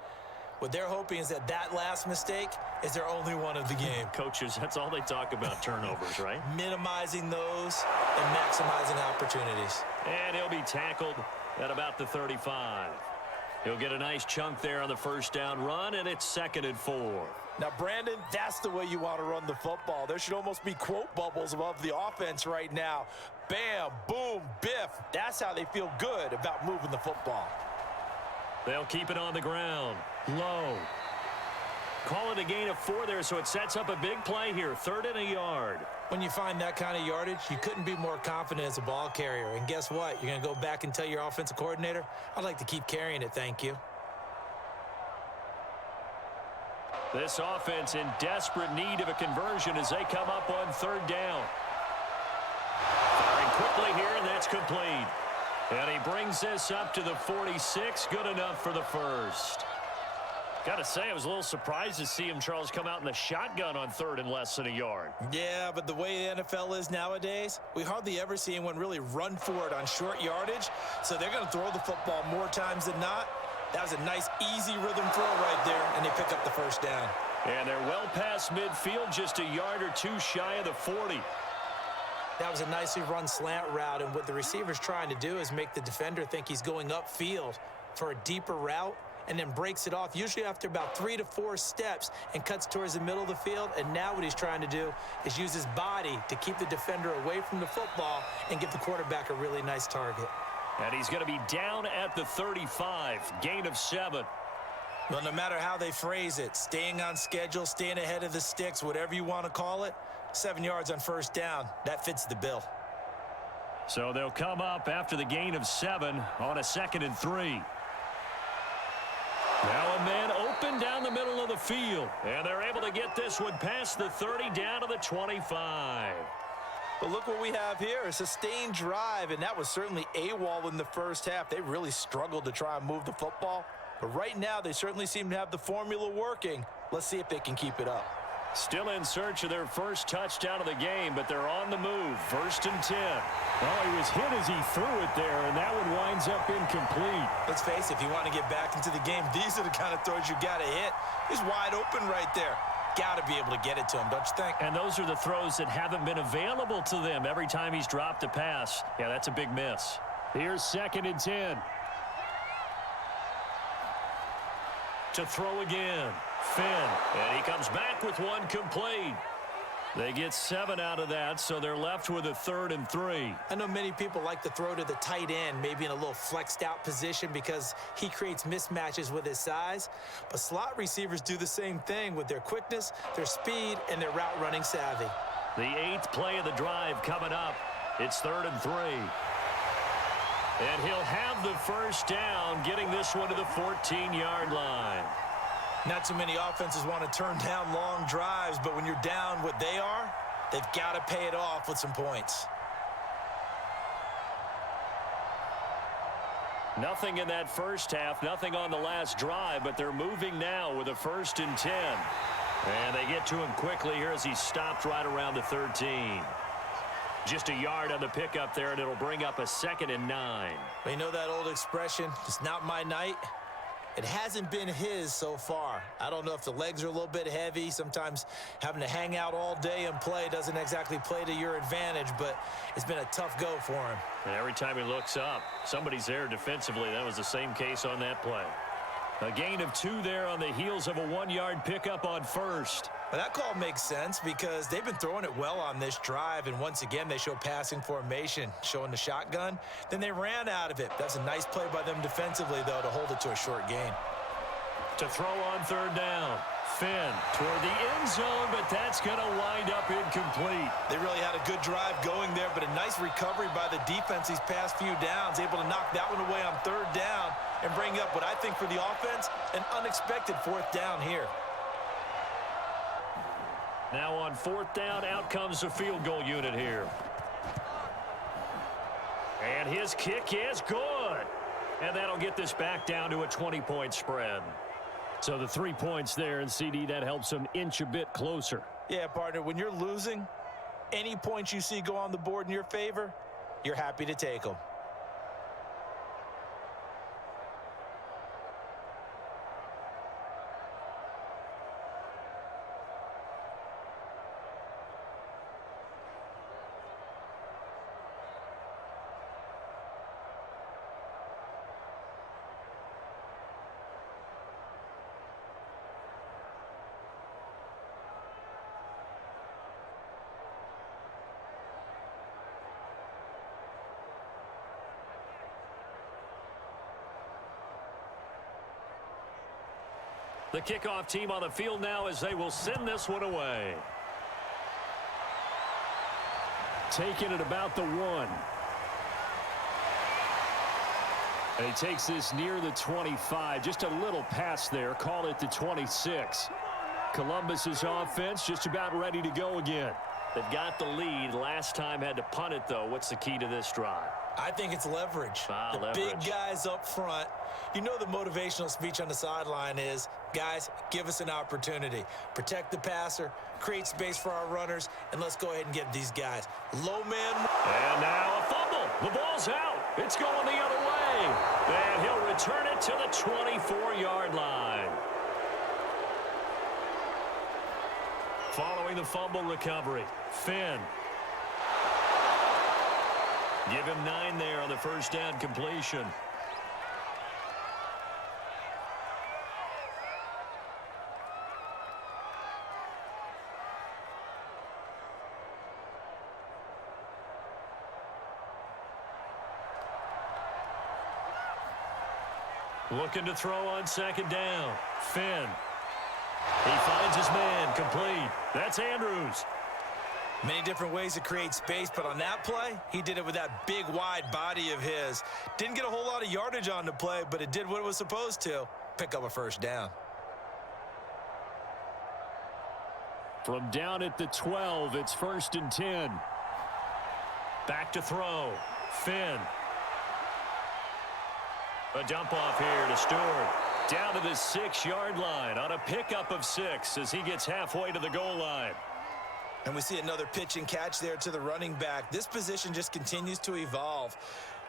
What they're hoping is that that last mistake is their only one of the game. Coaches, that's all they talk about, turnovers, right? Minimizing those and maximizing opportunities. And he'll be tackled at about the 35. He'll get a nice chunk there on the first down run, and it's 2nd and 4. Now, Brandon, that's the way you want to run the football. There should almost be quote bubbles above the offense right now. Bam, boom, biff. That's how they feel good about moving the football. They'll keep it on the ground. Low. Call it a gain of 4 there, so it sets up a big play here. 3rd and a yard. When you find that kind of yardage, you couldn't be more confident as a ball carrier. And guess what? You're going to go back and tell your offensive coordinator, I'd like to keep carrying it, thank you. This offense in desperate need of a conversion as they come up on 3rd down. Firing quickly here, and that's complete. And he brings this up to the 46. Good enough for the first. Got to say, I was a little surprised to see him, Charles, come out in the shotgun on 3rd and less than a yard. Yeah, but the way the NFL is nowadays, we hardly ever see anyone really run for it on short yardage. So they're going to throw the football more times than not. That was a nice, easy rhythm throw right there, and they pick up the first down. And they're well past midfield, just a yard or 2 shy of the 40. That was a nicely run slant route, and what the receiver's trying to do is make the defender think he's going upfield for a deeper route, and then breaks it off, usually after about 3 to 4 steps, and cuts towards the middle of the field. And now what he's trying to do is use his body to keep the defender away from the football and give the quarterback a really nice target. And he's going to be down at the 35, gain of 7. Well, no matter how they phrase it, staying on schedule, staying ahead of the sticks, whatever you want to call it, 7 yards on first down, that fits the bill. So they'll come up after the gain of 7 on a 2nd and 3. Now a man open down the middle of the field. And they're able to get this one past the 30 down to the 25. But look what we have here, a sustained drive, and that was certainly AWOL in the first half. They really struggled to try and move the football. But right now, they certainly seem to have the formula working. Let's see if they can keep it up. Still in search of their first touchdown of the game, but they're on the move. 1st and 10. Well, he was hit as he threw it there, and that one winds up incomplete. Let's face it, if you want to get back into the game, these are the kind of throws you got to hit. He's wide open right there. Got to be able to get it to him, don't you think? And those are the throws that haven't been available to them every time he's dropped a pass. Yeah, that's a big miss. Here's 2nd and 10. To throw again. Finn. And he comes back with one complete. They get 7 out of that, so they're left with a 3rd and 3. I know many people like to throw to the tight end, maybe in a little flexed out position because he creates mismatches with his size. But slot receivers do the same thing with their quickness, their speed, and their route running savvy. The 8th play of the drive coming up. It's 3rd and 3. And he'll have the first down, getting this one to the 14-yard line. Not too many offenses want to turn down long drives, but when you're down what they are, they've got to pay it off with some points. Nothing in that first half, nothing on the last drive, but they're moving now with a 1st and 10. And they get to him quickly here as he stopped right around the 13. Just a yard on the pickup there, and it'll bring up a 2nd and 9. You know that old expression, it's not my night? It hasn't been his so far. I don't know if the legs are a little bit heavy. Sometimes having to hang out all day and play doesn't exactly play to your advantage, but it's been a tough go for him. And every time he looks up, somebody's there defensively. That was the same case on that play. A gain of 2 there on the heels of a 1-yard pickup on first. But that call makes sense because they've been throwing it well on this drive, and once again, they show passing formation, showing the shotgun. Then they ran out of it. That's a nice play by them defensively, though, to hold it to a short gain. To throw on 3rd down. Finn toward the end zone, but that's going to wind up incomplete. They really had a good drive going there, but a nice recovery by the defense these past few downs, able to knock that one away on 3rd down and bring up what I think for the offense, an unexpected 4th down here. Now on 4th down, out comes the field goal unit here. And his kick is good. And that'll get this back down to a 20-point spread. So the 3 points there, and CD, that helps them inch a bit closer. Yeah, partner, when you're losing, any points you see go on the board in your favor, you're happy to take them. The kickoff team on the field now as they will send this one away. Taking it about the 1. And he takes this near the 25. Just a little pass there. Call it the 26. Columbus's offense just about ready to go again. They've got the lead. Last time had to punt it, though. What's the key to this drive? I think it's leverage. Leverage. Big guys up front. You know the motivational speech on the sideline is, guys, give us an opportunity. Protect the passer, create space for our runners, and let's go ahead and get these guys. Low man. And now a fumble. The ball's out. It's going the other way. And he'll return it to the 24-yard line. Following the fumble recovery, Finn. Give him 9 there on the 1st down completion. Looking to throw on 2nd down. Finn. He finds his man, complete. That's Andrews. Many different ways to create space, but on that play, he did it with that big, wide body of his. Didn't get a whole lot of yardage on the play, but it did what it was supposed to. Pick up a 1st down. From down at the 12, it's 1st and 10. Back to throw. Finn. A dump off here to Stewart. Down to the 6-yard line on a pickup of 6 as he gets halfway to the goal line. And we see another pitch and catch there to the running back. This position just continues to evolve.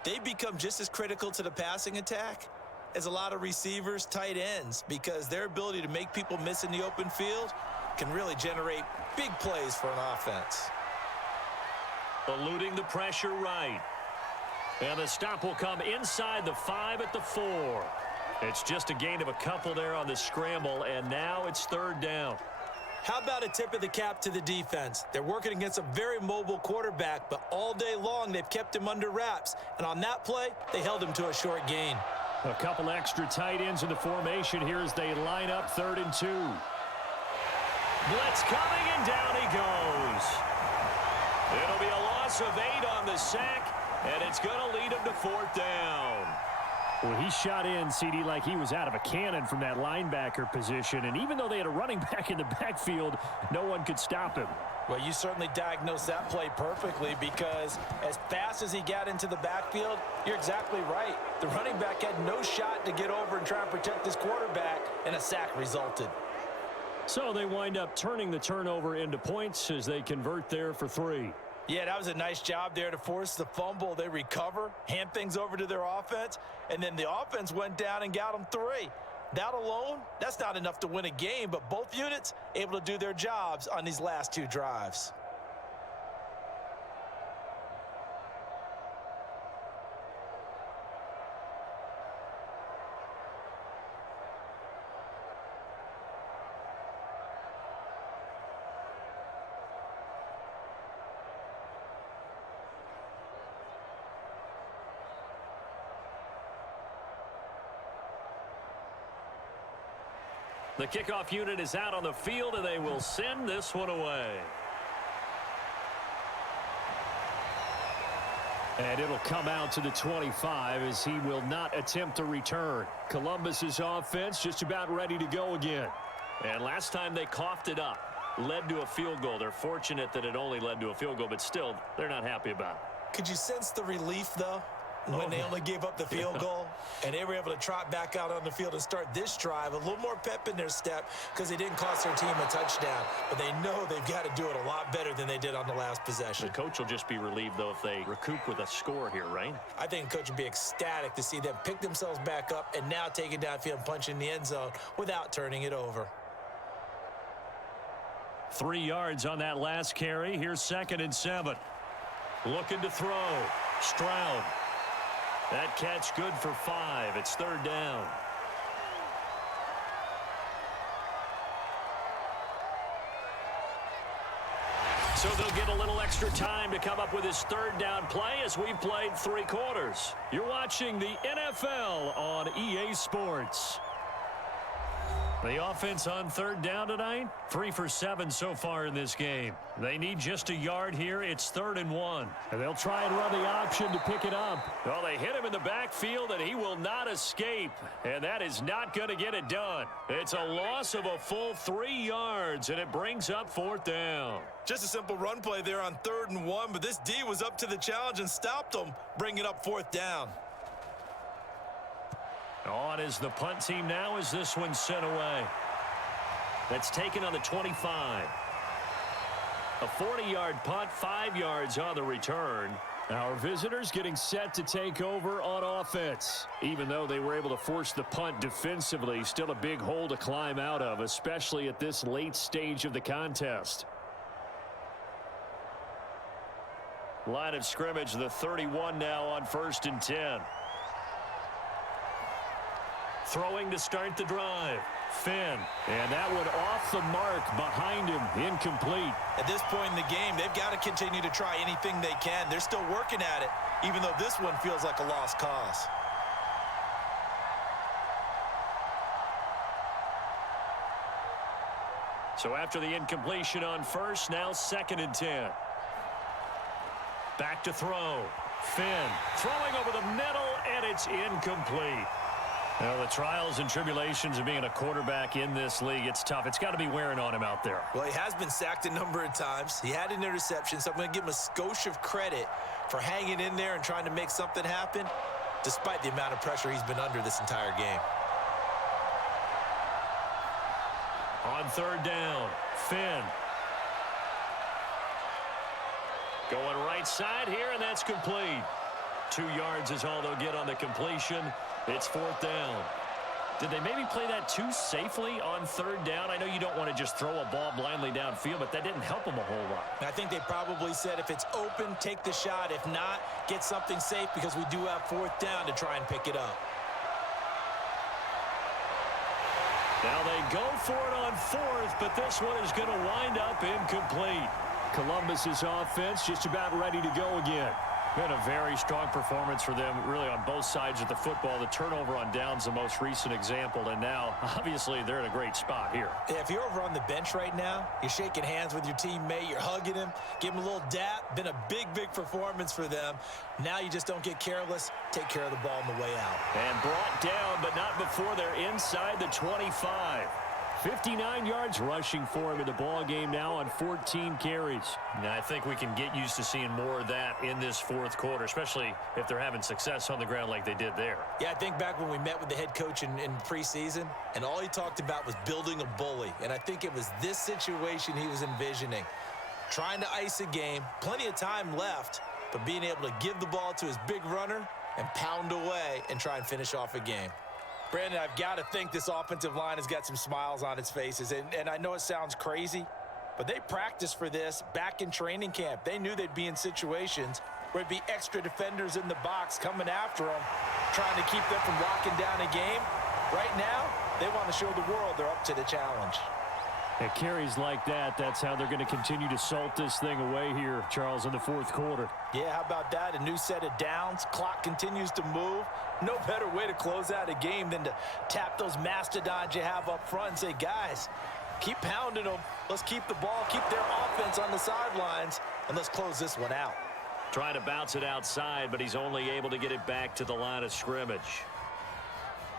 They become just as critical to the passing attack as a lot of receivers, tight ends, because their ability to make people miss in the open field can really generate big plays for an offense. Eluding the pressure right. And the stop will come inside the 5 at the 4. It's just a gain of a couple there on the scramble, and now it's 3rd down. How about a tip of the cap to the defense? They're working against a very mobile quarterback, but all day long they've kept him under wraps. And on that play, they held him to a short gain. A couple extra tight ends in the formation here as they line up 3rd and 2. Blitz coming, and down he goes. It'll be a loss of 8 on the sack, and it's going to lead him to 4th down. Well, he shot in, CD, like he was out of a cannon from that linebacker position. And even though they had a running back in the backfield, no one could stop him. Well, you certainly diagnosed that play perfectly because as fast as he got into the backfield, you're exactly right. The running back had no shot to get over and try and protect his quarterback, and a sack resulted. So they wind up turning the turnover into points as they convert there for 3. Yeah, that was a nice job there to force the fumble. They recover, hand things over to their offense, and then the offense went down and got them 3. That alone, that's not enough to win a game, but both units able to do their jobs on these last 2 drives. The kickoff unit is out on the field, and they will send this one away. And it'll come out to the 25 as he will not attempt a return. Columbus's offense just about ready to go again. And last time they coughed it up, led to a field goal. They're fortunate that it only led to a field goal, but still, they're not happy about it. Could you sense the relief, though, when they only gave up the field goal and they were able to trot back out on the field and start this drive? A little more pep in their step because they didn't cost their team a touchdown, but they know they've got to do it a lot better than they did on the last possession. The coach will just be relieved, though, if they recoup with a score here, right? I think the coach would be ecstatic to see them pick themselves back up and now take it downfield and punch in the end zone without turning it over. 3 yards on that last carry. Here's 2nd and 7. Looking to throw. Stroud. That catch good for 5. It's 3rd down. So they'll get a little extra time to come up with his 3rd down play as we've played 3 quarters. You're watching the NFL on EA Sports. The offense on 3rd down tonight, 3 for 7 so far in this game. They need just a yard here. It's 3rd and 1. And they'll try and run the option to pick it up. Well, they hit him in the backfield, and he will not escape. And that is not going to get it done. It's a loss of a full 3 yards, and it brings up 4th down. Just a simple run play there on 3rd and 1, but this D was up to the challenge and stopped them, bringing up 4th down. On is the punt team now as this one's sent away. That's taken on the 25. A 40-yard punt, 5 yards on the return. Our visitors getting set to take over on offense. Even though they were able to force the punt defensively, still a big hole to climb out of, especially at this late stage of the contest. Line of scrimmage, the 31 now on 1st and 10. Throwing to start the drive. Finn. And that one off the mark behind him. Incomplete. At this point in the game, they've got to continue to try anything they can. They're still working at it, even though this one feels like a lost cause. So after the incompletion on 1st, now 2nd and 10. Back to throw. Finn throwing over the middle, and it's incomplete. Well, the trials and tribulations of being a quarterback in this league, it's tough. It's got to be wearing on him out there. Well, he has been sacked a number of times. He had an interception, so I'm going to give him a skosh of credit for hanging in there and trying to make something happen, despite the amount of pressure he's been under this entire game. On 3rd down, Finn. Going right side here, and that's complete. 2 yards is all they'll get on the completion. It's 4th down. Did they maybe play that too safely on 3rd down? I know you don't want to just throw a ball blindly downfield, but that didn't help them a whole lot. I think they probably said if it's open, take the shot. If not, get something safe because we do have 4th down to try and pick it up. Now they go for it on 4th, but this one is going to wind up incomplete. Columbus's offense just about ready to go again. Been a very strong performance for them, really, on both sides of the football. The turnover on downs, the most recent example, and now, obviously, they're in a great spot here. Yeah, if you're over on the bench right now, you're shaking hands with your teammate, you're hugging him, give him a little dap. Been a big, big performance for them. Now you just don't get careless. Take care of the ball on the way out. And brought down, but not before they're inside the 25. 59 yards rushing for him in the ball game now on 14 carries. Now, I think we can get used to seeing more of that in this 4th quarter, especially if they're having success on the ground like they did there. Yeah, I think back when we met with the head coach in preseason, and all he talked about was building a bully. And I think it was this situation he was envisioning. Trying to ice a game, plenty of time left, but being able to give the ball to his big runner and pound away and try and finish off a game. Brandon, I've got to think this offensive line has got some smiles on its faces. And I know it sounds crazy, but they practiced for this back in training camp. They knew they'd be in situations where it'd be extra defenders in the box coming after them, trying to keep them from locking down a game. Right now, they want to show the world they're up to the challenge. At carries like that, that's how they're going to continue to salt this thing away here, Charles, in the fourth quarter. Yeah, how about that? A new set of downs. Clock continues to move. No better way to close out a game than to tap those mastodons you have up front and say, guys, keep pounding them. Let's keep the ball, keep their offense on the sidelines, and let's close this one out. Trying to bounce it outside, but he's only able to get it back to the line of scrimmage.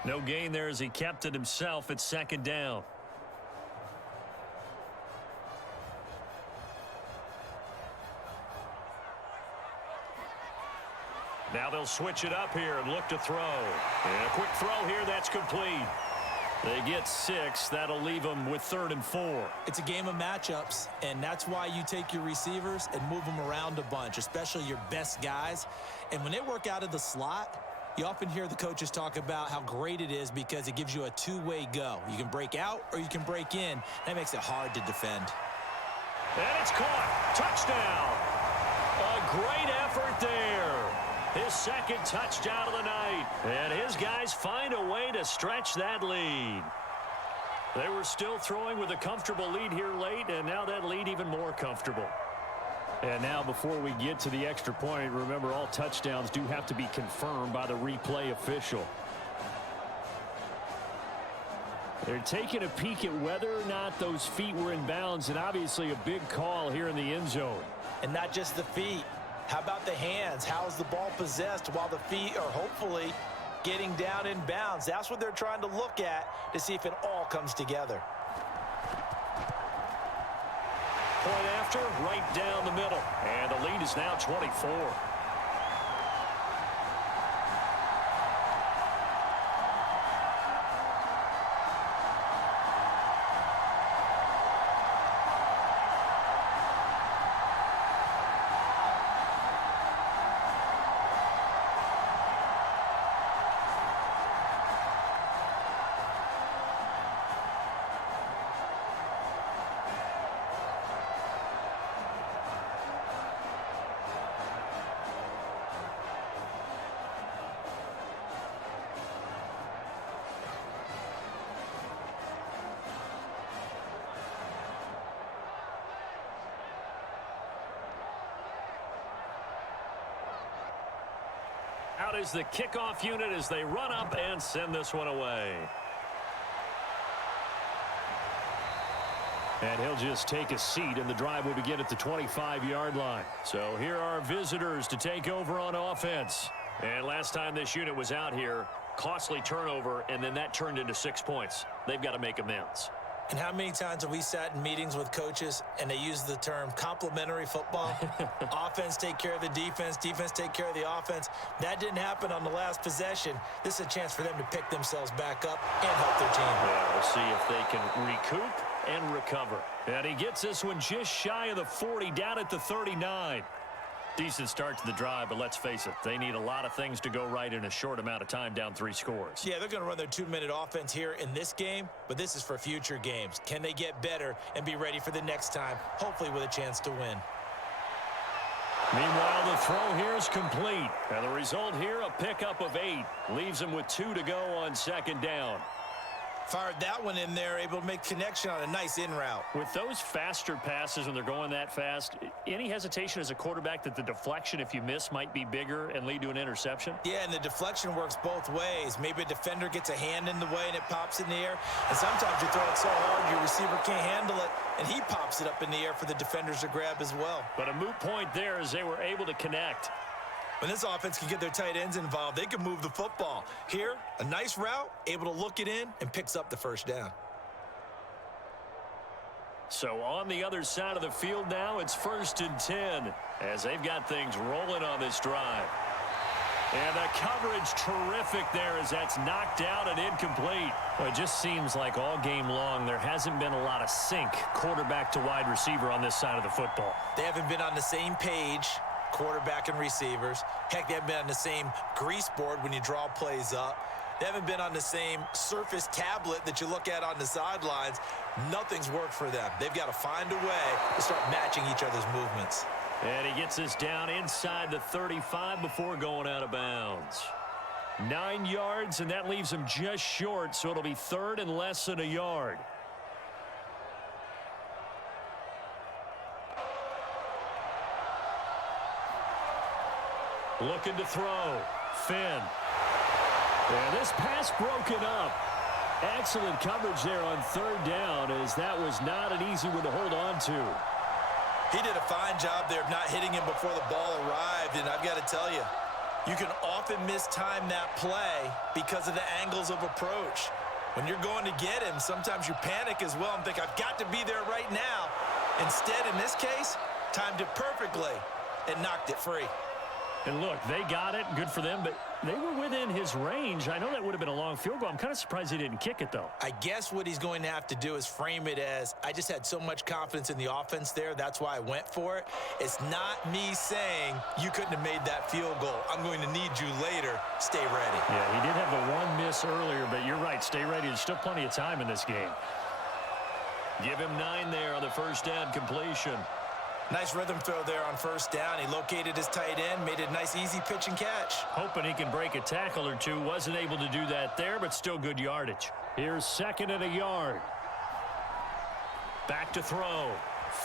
No gain there as he kept it himself at second down. Now they'll switch it up here and look to throw. And a quick throw here, that's complete. They get 6. That'll leave them with 3rd and 4. It's a game of matchups, and that's why you take your receivers and move them around a bunch, especially your best guys. And when they work out of the slot, you often hear the coaches talk about how great it is because it gives you a two-way go. You can break out or you can break in. That makes it hard to defend. And it's caught. Touchdown. A great effort there. His second touchdown of the night. And his guys find a way to stretch that lead. They were still throwing with a comfortable lead here late, and now that lead even more comfortable. And now before we get to the extra point, remember all touchdowns do have to be confirmed by the replay official. They're taking a peek at whether or not those feet were in bounds, and obviously a big call here in the end zone. And not just the feet. How about the hands? How is the ball possessed while the feet are hopefully getting down in bounds? That's what they're trying to look at to see if it all comes together. Point after, right down the middle. And the lead is now 24. Out is the kickoff unit as they run up and send this one away. And he'll just take a seat, and the drive will begin at the 25-yard line. So here are visitors to take over on offense. And last time this unit was out here, costly turnover, and then that turned into 6 points. They've got to make amends. And how many times have we sat in meetings with coaches and they use the term complementary football? Offense take care of the defense, defense take care of the offense. That didn't happen on the last possession. This is a chance for them to pick themselves back up and help their team. Yeah, we'll see if they can recoup and recover. And he gets this one just shy of the 40, down at the 39. Decent start to the drive, but let's face it, they need a lot of things to go right in a short amount of time, down 3 scores. Yeah, they're going to run their 2-minute offense here in this game, but this is for future games. Can they get better and be ready for the next time, hopefully with a chance to win? Meanwhile, the throw here is complete. And the result here, a pickup of 8. Leaves them with 2 to go on second down. Fired that one in there, able to make connection on a nice in route. With those faster passes when they're going that fast, any hesitation as a quarterback that the deflection, if you miss, might be bigger and lead to an interception? Yeah, and the deflection works both ways. Maybe a defender gets a hand in the way and it pops in the air. And sometimes you throw it so hard your receiver can't handle it, and he pops it up in the air for the defenders to grab as well. But a moot point there as they were able to connect. When this offense can get their tight ends involved, they can move the football. Here, a nice route, able to look it in, and picks up the first down. So on the other side of the field now, it's 1st and 10 as they've got things rolling on this drive. And the coverage terrific there as that's knocked out and incomplete. Well, it just seems like all game long there hasn't been a lot of sync quarterback to wide receiver on this side of the football. They haven't been on the same page, quarterback and receivers. Heck, they haven't been on the same grease board when you draw plays up. They haven't been on the same surface tablet that you look at on the sidelines. Nothing's worked for them. They've got to find a way to start matching each other's movements. And he gets this down inside the 35 before going out of bounds. 9 yards, and that leaves him just short, so it'll be 3rd and less than a yard. Looking to throw. Finn. And this pass broken up. Excellent coverage there on third down, as that was not an easy one to hold on to. He did a fine job there of not hitting him before the ball arrived, and I've got to tell you, you can often mistime that play because of the angles of approach. When you're going to get him, sometimes you panic as well and think, I've got to be there right now. Instead, in this case, timed it perfectly and knocked it free. And look, they got it. Good for them, but they were within his range. I know that would have been a long field goal. I'm kind of surprised he didn't kick it, though. I guess what he's going to have to do is frame it as, I just had so much confidence in the offense there, that's why I went for it. It's not me saying you couldn't have made that field goal. I'm going to need you later. Stay ready. Yeah, he did have the one miss earlier, but you're right. Stay ready. There's still plenty of time in this game. Give him 9 there on the first down completion. Nice rhythm throw there on first down. He located his tight end, made a nice easy pitch and catch. Hoping he can break a tackle or two. Wasn't able to do that there, but still good yardage. Here's 2nd and a yard. Back to throw.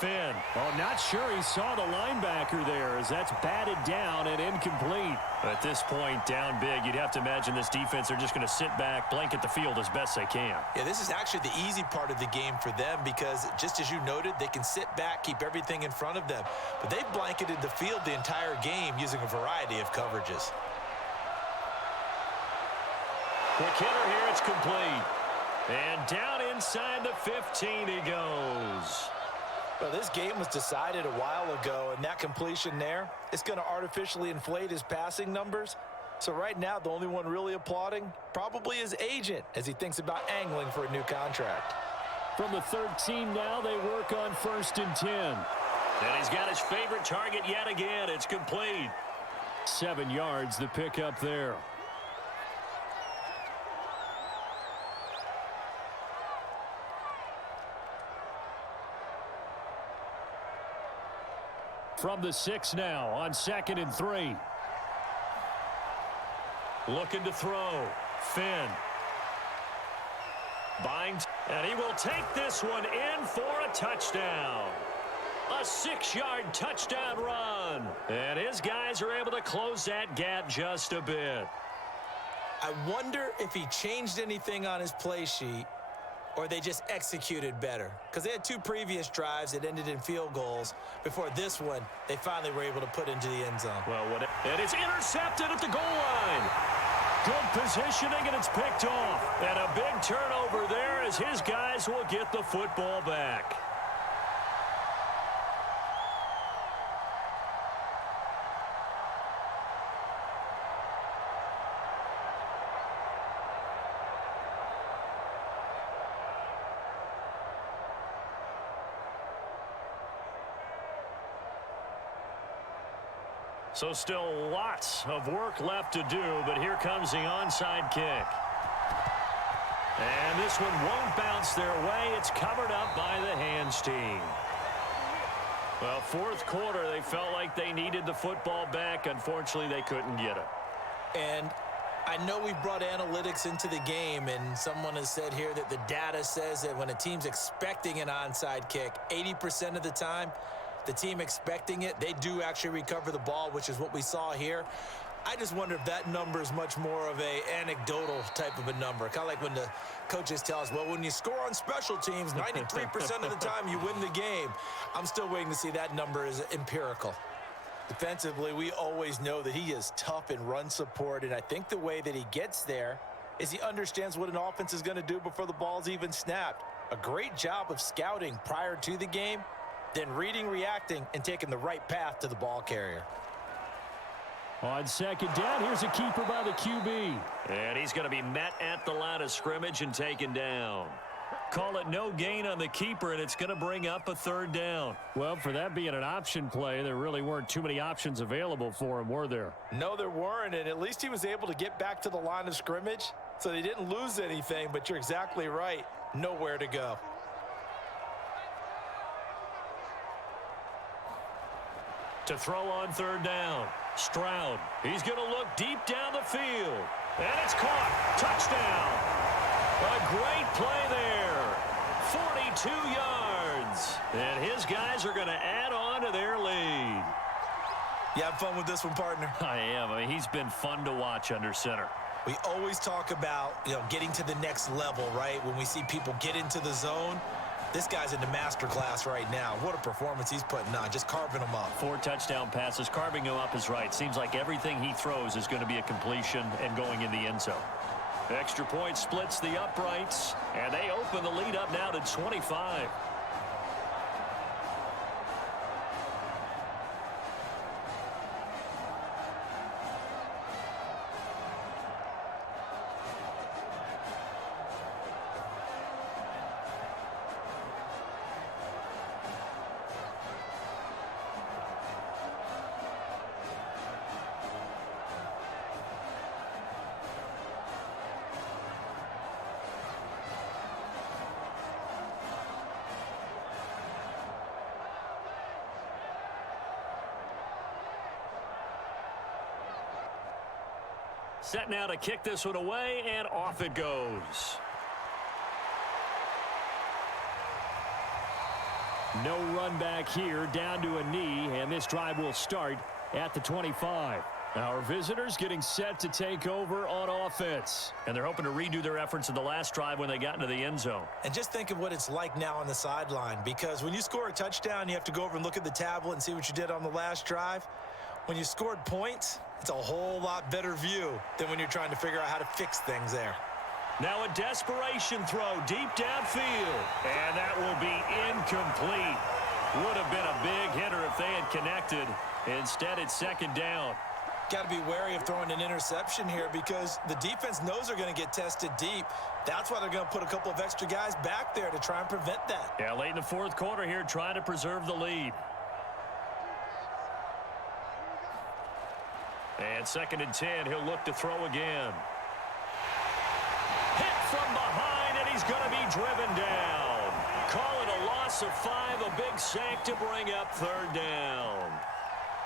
Finn. Oh, not sure he saw the linebacker there, as that's batted down and incomplete. At this point, down big, you'd have to imagine this defense are just going to sit back, blanket the field as best they can. Yeah, this is actually the easy part of the game for them because, just as you noted, they can sit back, keep everything in front of them. But they've blanketed the field the entire game using a variety of coverages. Quick hitter here, it's complete. And down inside the 15 he goes. Well, this game was decided a while ago, and that completion there, it's going to artificially inflate his passing numbers. So right now, the only one really applauding probably his agent as he thinks about angling for a new contract. From the 13 now, they work on 1st and 10. And he's got his favorite target yet again. It's complete. 7 yards, the pickup there. From the 6 now on 2nd and 3. Looking to throw. Finn. Binds, and he will take this one in for a touchdown. A 6-yard touchdown run. And his guys are able to close that gap just a bit. I wonder if he changed anything on his play sheet or they just executed better. Because they had 2 previous drives that ended in field goals. Before this one, they finally were able to put into the end zone. Well, and it's intercepted at the goal line. Good positioning, and it's picked off. And a big turnover there as his guys will get the football back. So still lots of work left to do, but here comes the onside kick. And this one won't bounce their way. It's covered up by the hands team. Well, 4th quarter, they felt like they needed the football back. Unfortunately, they couldn't get it. And I know we've brought analytics into the game, and someone has said here that the data says that when a team's expecting an onside kick, 80% of the time, the team expecting it, they do actually recover the ball, which is what we saw here. I just wonder if that number is much more of a anecdotal type of a number. Kind of like when the coaches tell us, well, when you score on special teams, 93% of the time you win the game. I'm still waiting to see that number is empirical. Defensively, we always know that he is tough in run support, and I think the way that he gets there is he understands what an offense is going to do before the ball's even snapped. A great job of scouting prior to the game, then reading, reacting, and taking the right path to the ball carrier. On 2nd down, here's a keeper by the QB. And he's going to be met at the line of scrimmage and taken down. Call it no gain on the keeper, and it's going to bring up a 3rd down. Well, for that being an option play, there really weren't too many options available for him, were there? No, there weren't, and at least he was able to get back to the line of scrimmage, so they didn't lose anything, but you're exactly right. Nowhere to go. To throw on 3rd down. Stroud. He's going to look deep down the field. And it's caught. Touchdown. A great play there. 42 yards. And his guys are going to add on to their lead. You have fun with this one, partner? I am. I mean, he's been fun to watch under center. We always talk about, getting to the next level, right? When we see people get into the zone, this guy's in the master class right now. What a performance he's putting on, just carving them up. 4 touchdown passes. Carving him up is right. Seems like everything he throws is going to be a completion and going in the end zone. Extra point splits the uprights, and they open the lead up now to 25. Set now to kick this one away, and off it goes. No run back here, down to a knee, and this drive will start at the 25. Our visitors getting set to take over on offense. And they're hoping to redo their efforts in the last drive when they got into the end zone. And just think of what it's like now on the sideline, because when you score a touchdown, you have to go over and look at the tablet and see what you did on the last drive. When you scored points, it's a whole lot better view than when you're trying to figure out how to fix things there. Now a desperation throw deep downfield, and that will be incomplete. Would have been a big hitter if they had connected. Instead, it's second down. Got to be wary of throwing an interception here because the defense knows they're going to get tested deep. That's why they're going to put a couple of extra guys back there to try and prevent that. Yeah, late in the fourth quarter here, trying to preserve the lead. And 2nd and 10, he'll look to throw again. Hit from behind, and he's going to be driven down. Call it a loss of 5, a big sack to bring up 3rd down.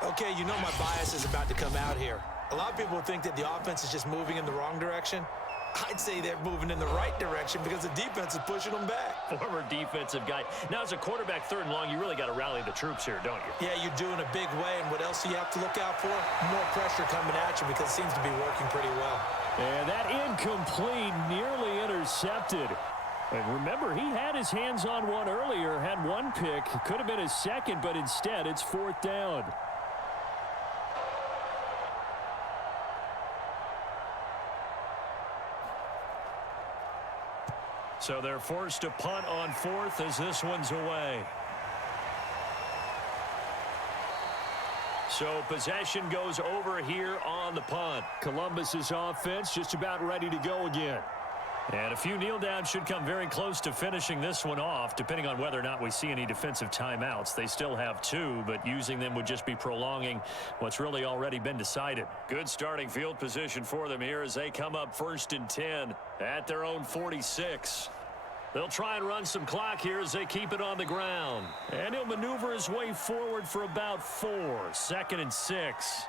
Okay, you know my bias is about to come out here. A lot of people think that the offense is just moving in the wrong direction. I'd say they're moving in the right direction because the defense is pushing them back. Former defensive guy. Now, as a quarterback, 3rd and long, you really got to rally the troops here, don't you? Yeah, you do in a big way. And what else do you have to look out for? More pressure coming at you because it seems to be working pretty well. And that incomplete, nearly intercepted. And remember, he had his hands on one earlier, had one pick. Could have been his second, but instead it's 4th down. So they're forced to punt on 4th as this one's away. So possession goes over here on the punt. Columbus's offense just about ready to go again. And a few kneel downs should come very close to finishing this one off, depending on whether or not we see any defensive timeouts. They still have 2, but using them would just be prolonging what's really already been decided. Good starting field position for them here as they come up 1st and 10 at their own 46. They'll try and run some clock here as they keep it on the ground. And he'll maneuver his way forward for about 4. 2nd and 6.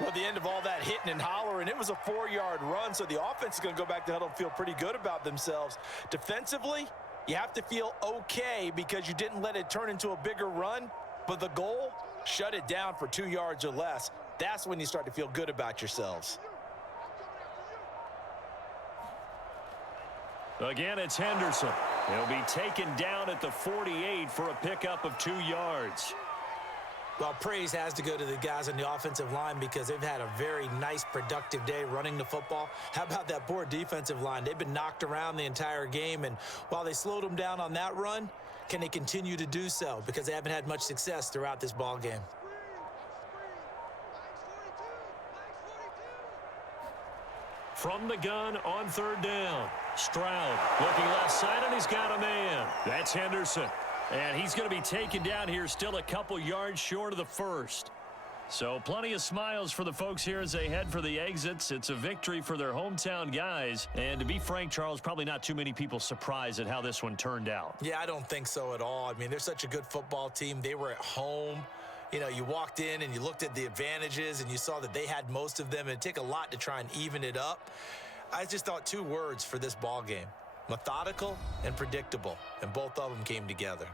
Well, at the end of all that hitting and hollering, it was a 4-yard run, so the offense is going to go back to huddle and feel pretty good about themselves. Defensively, you have to feel okay because you didn't let it turn into a bigger run, but the goal, shut it down for 2 yards or less. That's when you start to feel good about yourselves. Again, it's Henderson. He'll be taken down at the 48 for a pickup of 2 yards. Well, praise has to go to the guys on the offensive line because they've had a very nice, productive day running the football. How about that poor defensive line? They've been knocked around the entire game, and while they slowed them down on that run, can they continue to do so? Because they haven't had much success throughout this ball game. From the gun on 3rd down. Stroud looking left side, and he's got a man. That's Henderson. And he's going to be taken down here, still a couple yards short of the 1st. So plenty of smiles for the folks here as they head for the exits. It's a victory for their hometown guys. And to be frank, Charles, probably not too many people surprised at how this one turned out. Yeah, I don't think so at all. I mean, they're such a good football team. They were at home. You know, you walked in and you looked at the advantages and you saw that they had most of them. It'd take a lot to try and even it up. I just thought 2 words for this ball game: methodical and predictable, and both of them came together.